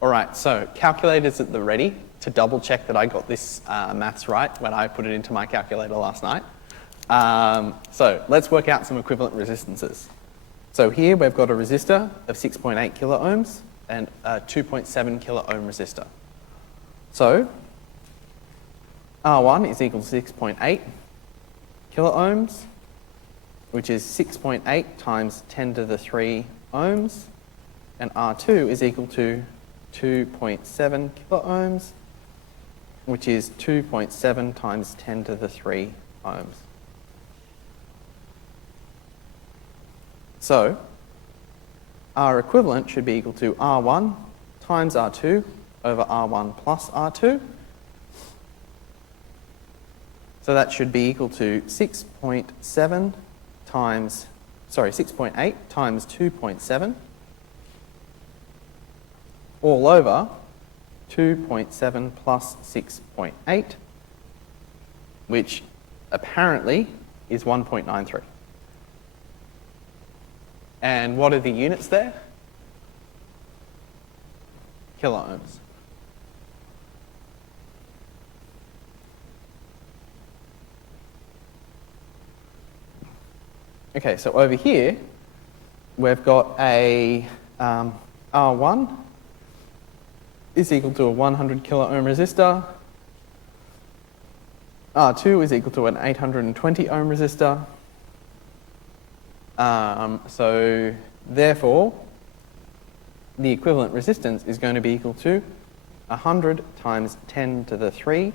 All right, so calculators at the ready. to double check that I got this maths right when I put it into my calculator last night. So let's work out some equivalent resistances. So here we've got a resistor of 6.8 kilo ohms and a 2.7 kilo ohm resistor. So R1 is equal to 6.8 kilo ohms, which is 6.8 times 10 to the 3 ohms, and R2 is equal to 2.7 kilo ohms, which is 2.7 times 10 to the 3 ohms. So R equivalent should be equal to R1 times R2 over R1 plus R2. So that should be equal to 6.8 times 2.7 all over 2.7 plus 6.8, which apparently is 1.93. And what are the units there? Kilo ohms. Okay, so over here, we've got a R1 is equal to a 100 kilo ohm resistor. R2 is equal to an 820 ohm resistor. So therefore, the equivalent resistance is going to be equal to 100 times 10 to the 3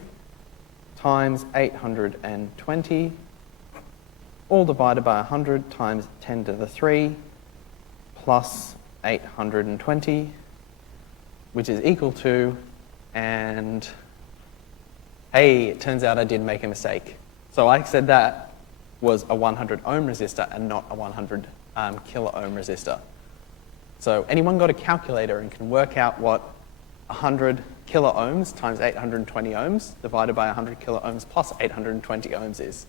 times 820, all divided by 100 times 10 to the 3 plus 820, which is equal to, and hey, it turns out I did make a mistake. So I said that was a 100 ohm resistor and not a 100 kilo ohm resistor. So anyone got a calculator and can work out what 100 kilo ohms times 820 ohms divided by 100 kilo ohms plus 820 ohms is?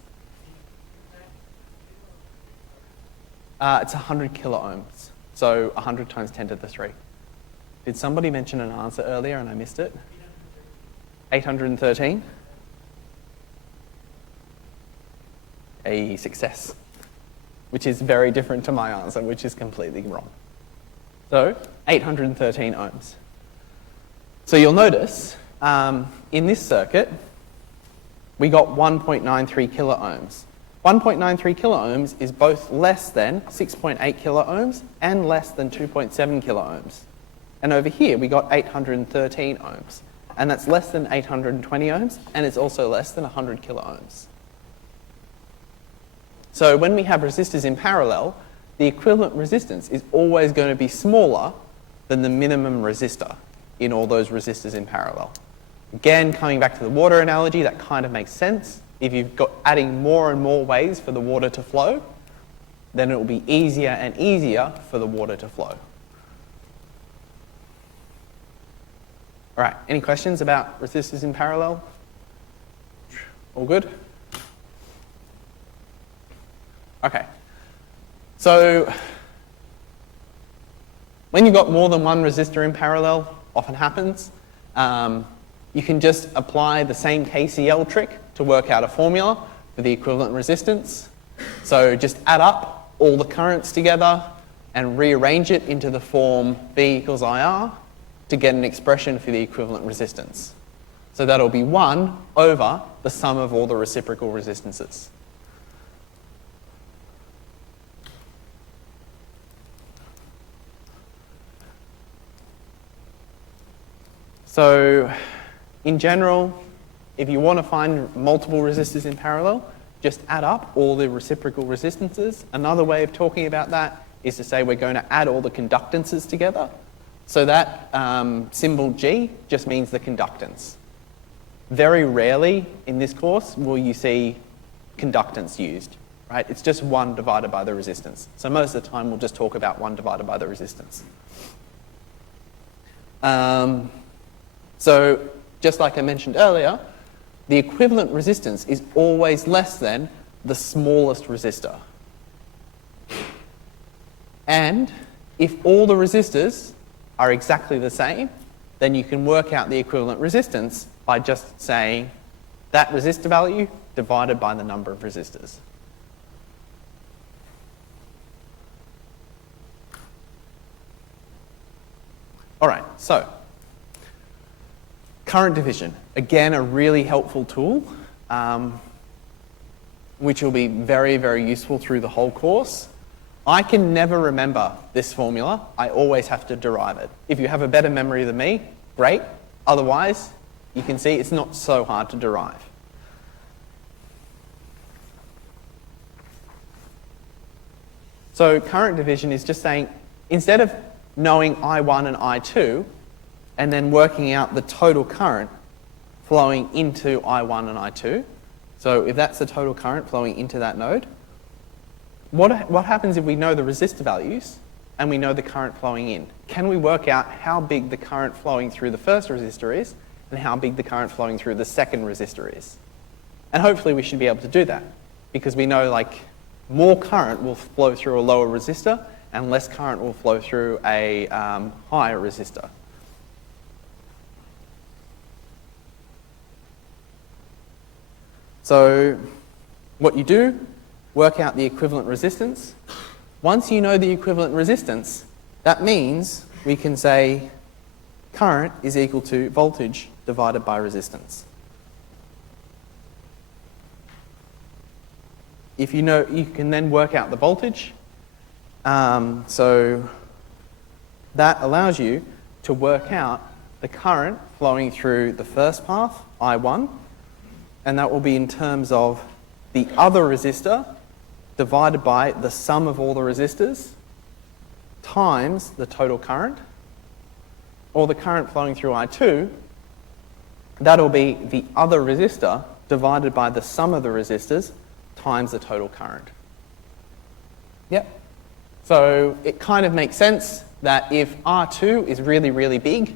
It's 100 kilo ohms, so 100 times 10 to the 3. Did somebody mention an answer earlier and I missed it? 813? A success, which is very different to my answer, which is completely wrong. So 813 ohms. So you'll notice in this circuit, we got 1.93 kilo ohms. 1.93 kilo ohms is both less than 6.8 kilo ohms and less than 2.7 kilo ohms. And over here, we got 813 ohms. And that's less than 820 ohms, and it's also less than 100 kilo ohms. So when we have resistors in parallel, the equivalent resistance is always going to be smaller than the minimum resistor in all those resistors in parallel. Again, coming back to the water analogy, that kind of makes sense. If you've got adding more and more ways for the water to flow, then it will be easier and easier for the water to flow. All right, any questions about resistors in parallel? All good? Okay, so when you've got more than one resistor in parallel, often happens, you can just apply the same KCL trick to work out a formula for the equivalent resistance. So just add up all the currents together and rearrange it into the form V equals IR to get an expression for the equivalent resistance. So that'll be 1 over the sum of all the reciprocal resistances. So in general, if you want to find multiple resistors in parallel, just add up all the reciprocal resistances. Another way of talking about that is to say we're going to add all the conductances together. So that symbol G just means the conductance. Very rarely in this course will you see conductance used, right? It's just 1 divided by the resistance. So most of the time we'll just talk about 1 divided by the resistance. So just like I mentioned earlier, the equivalent resistance is always less than the smallest resistor. And if all the resistors are exactly the same, then you can work out the equivalent resistance by just saying that resistor value divided by the number of resistors. All right, so current division. Again, a really helpful tool, which will be very, very useful through the whole course. I can never remember this formula. I always have to derive it. If you have a better memory than me, great. Otherwise, you can see it's not so hard to derive. So current division is just saying, instead of knowing I1 and I2, and then working out the total current flowing into I1 and I2, so if that's the total current flowing into that node, what happens if we know the resistor values and we know the current flowing in? Can we work out how big the current flowing through the first resistor is and how big the current flowing through the second resistor is? And hopefully we should be able to do that, because we know like more current will flow through a lower resistor and less current will flow through a higher resistor. So what you do, work out the equivalent resistance. Once you know the equivalent resistance, that means we can say current is equal to voltage divided by resistance. If you know, you can then work out the voltage. So that allows you to work out the current flowing through the first path, I1, and that will be in terms of the other resistor divided by the sum of all the resistors times the total current, or the current flowing through I2, that'll be the other resistor divided by the sum of the resistors times the total current. Yep. So it kind of makes sense that if R2 is really, really big,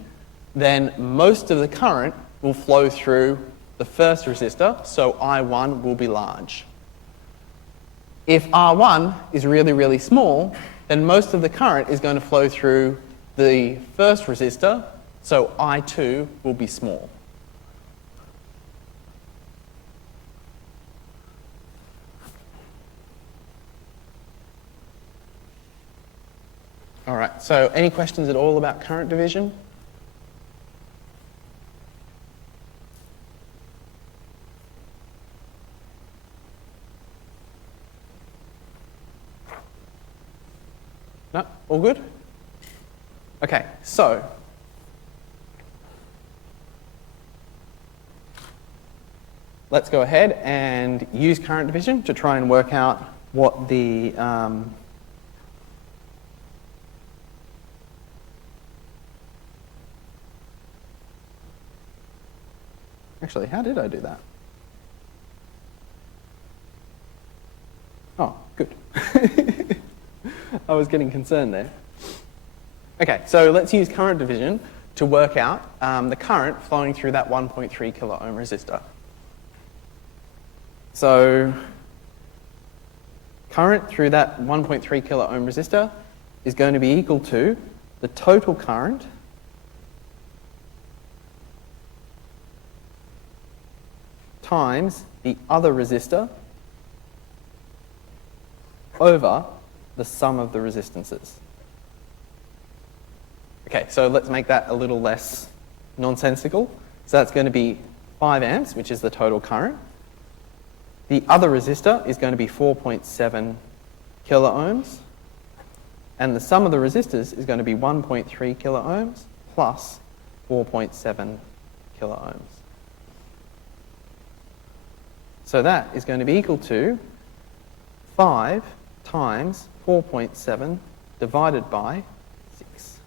then most of the current will flow through the first resistor, so I1 will be large. If R1 is really, really small, then most of the current is going to flow through the first resistor, so I2 will be small. All right, so any questions at all about current division? No? All good? Okay, so let's go ahead and use current division to try and work out what the actually, how did I do that? Oh, good. I was getting concerned there. Okay, so let's use current division to work out the current flowing through that 1.3 kilo ohm resistor. So current through that 1.3 kilo ohm resistor is going to be equal to the total current times the other resistor over the sum of the resistances. Okay, so let's make that a little less nonsensical. So that's going to be 5 amps, which is the total current. The other resistor is going to be 4.7 kilo ohms. And the sum of the resistors is going to be 1.3 kilo ohms plus 4.7 kilo ohms. So that is going to be equal to 5 times 4.7 divided by 6,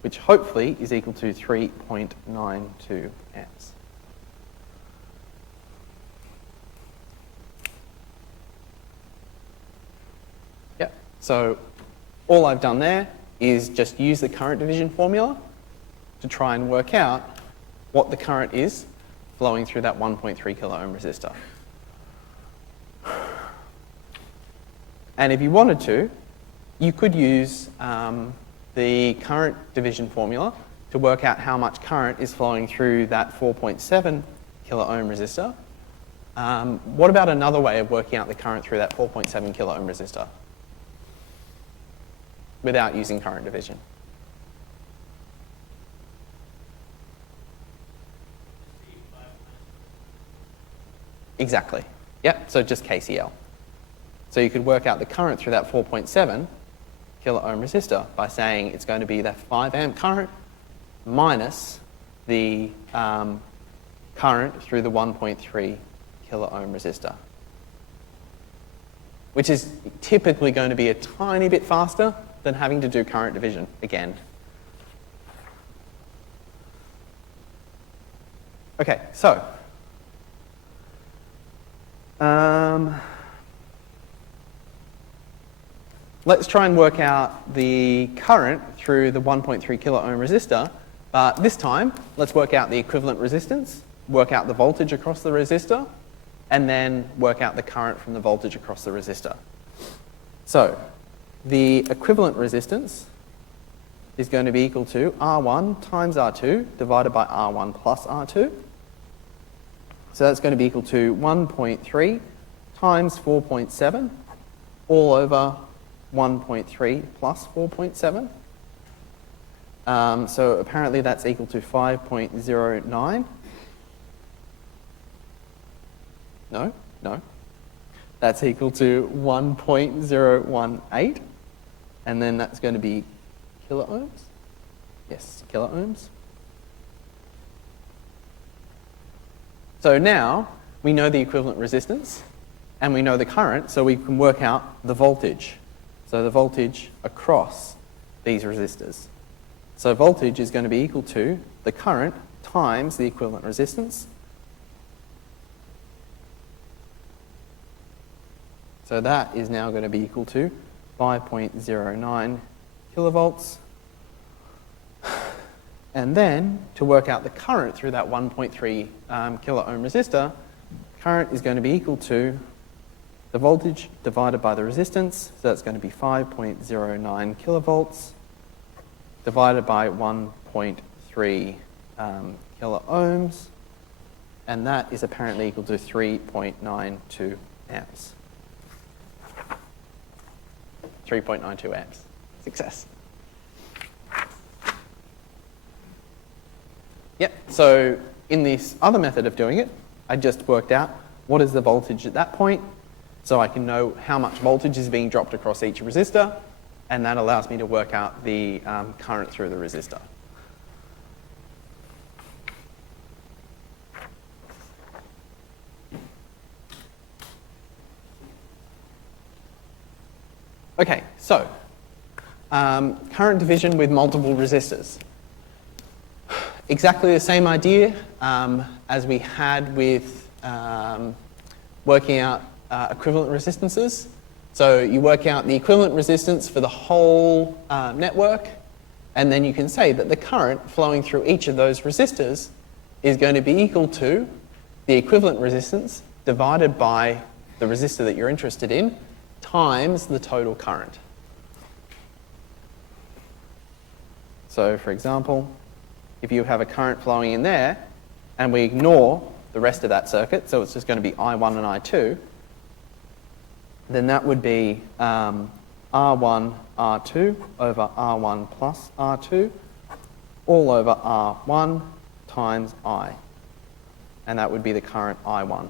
which hopefully is equal to 3.92 amps. Yep, so all I've done there is just use the current division formula to try and work out what the current is flowing through that 1.3 kilo ohm resistor. And if you wanted to, you could use the current division formula to to work out how much current is flowing through that 4.7 kilo ohm resistor. What about another way of working out the current through that 4.7 kilo ohm resistor without using current division? Exactly. Yep, so just KCL. So you could work out the current through that 4.7 kilo ohm resistor by saying it's going to be that 5 amp current minus the current through the 1.3 kilo ohm resistor, which is typically going to be a tiny bit faster than having to do current division again. Okay, so let's try and work out the current through the 1.3 kilo ohm resistor, but this time let's work out the equivalent resistance, work out the voltage across the resistor, and then work out the current from the voltage across the resistor. So the equivalent resistance is going to be equal to R1 times R2 divided by R1 plus R2. So that's going to be equal to 1.3 times 4.7 all over 1.3 plus 4.7. So apparently that's equal to 5.09. No. That's equal to 1.018. And then that's going to be kilo ohms. Yes, kilo ohms. So now we know the equivalent resistance and we know the current, so we can work out the voltage. So the voltage across these resistors. So voltage is going to be equal to the current times the equivalent resistance. So that is now going to be equal to 5.09 kilovolts. And then, to work out the current through that 1.3 kilo ohm resistor, current is going to be equal to the voltage divided by the resistance. So that's going to be 5.09 kilovolts divided by 1.3 kilo ohms. And that is apparently equal to 3.92 amps. 3.92 amps. Success. Yep, so in this other method of doing it, I just worked out what is the voltage at that point, so I can know how much voltage is being dropped across each resistor, and that allows me to work out the current through the resistor. Okay, so current division with multiple resistors. Exactly the same idea as we had with working out equivalent resistances. So you work out the equivalent resistance for the whole network, and then you can say that the current flowing through each of those resistors is going to be equal to the equivalent resistance divided by the resistor that you're interested in times the total current. So for example, if you have a current flowing in there and we ignore the rest of that circuit, so it's just going to be I1 and I2, then that would be R1 R2 over R1 plus R2 all over R1 times I. And that would be the current I1.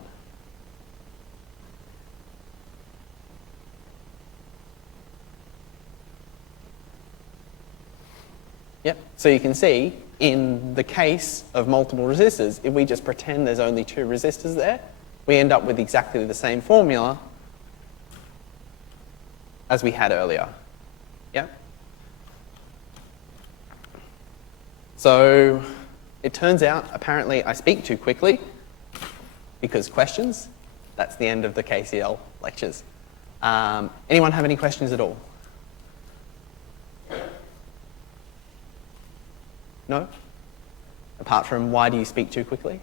Yep, so you can see in the case of multiple resistors, if we just pretend there's only two resistors there, we end up with exactly the same formula as we had earlier. Yep. So it turns out, apparently, I speak too quickly because questions. That's the end of the KCL lectures. Anyone have any questions at all? No? Apart from why do you speak too quickly?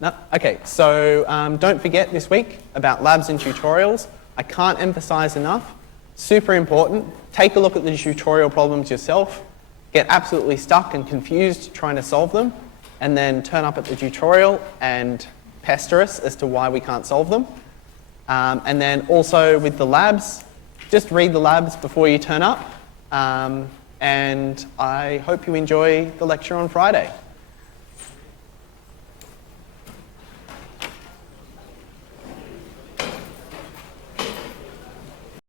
No? Okay, so don't forget this week about labs and tutorials. I can't emphasize enough, super important. Take a look at the tutorial problems yourself, get absolutely stuck and confused trying to solve them, and then turn up at the tutorial and pester us as to why we can't solve them. And then also with the labs, just read the labs before you turn up. And I hope you enjoy the lecture on Friday.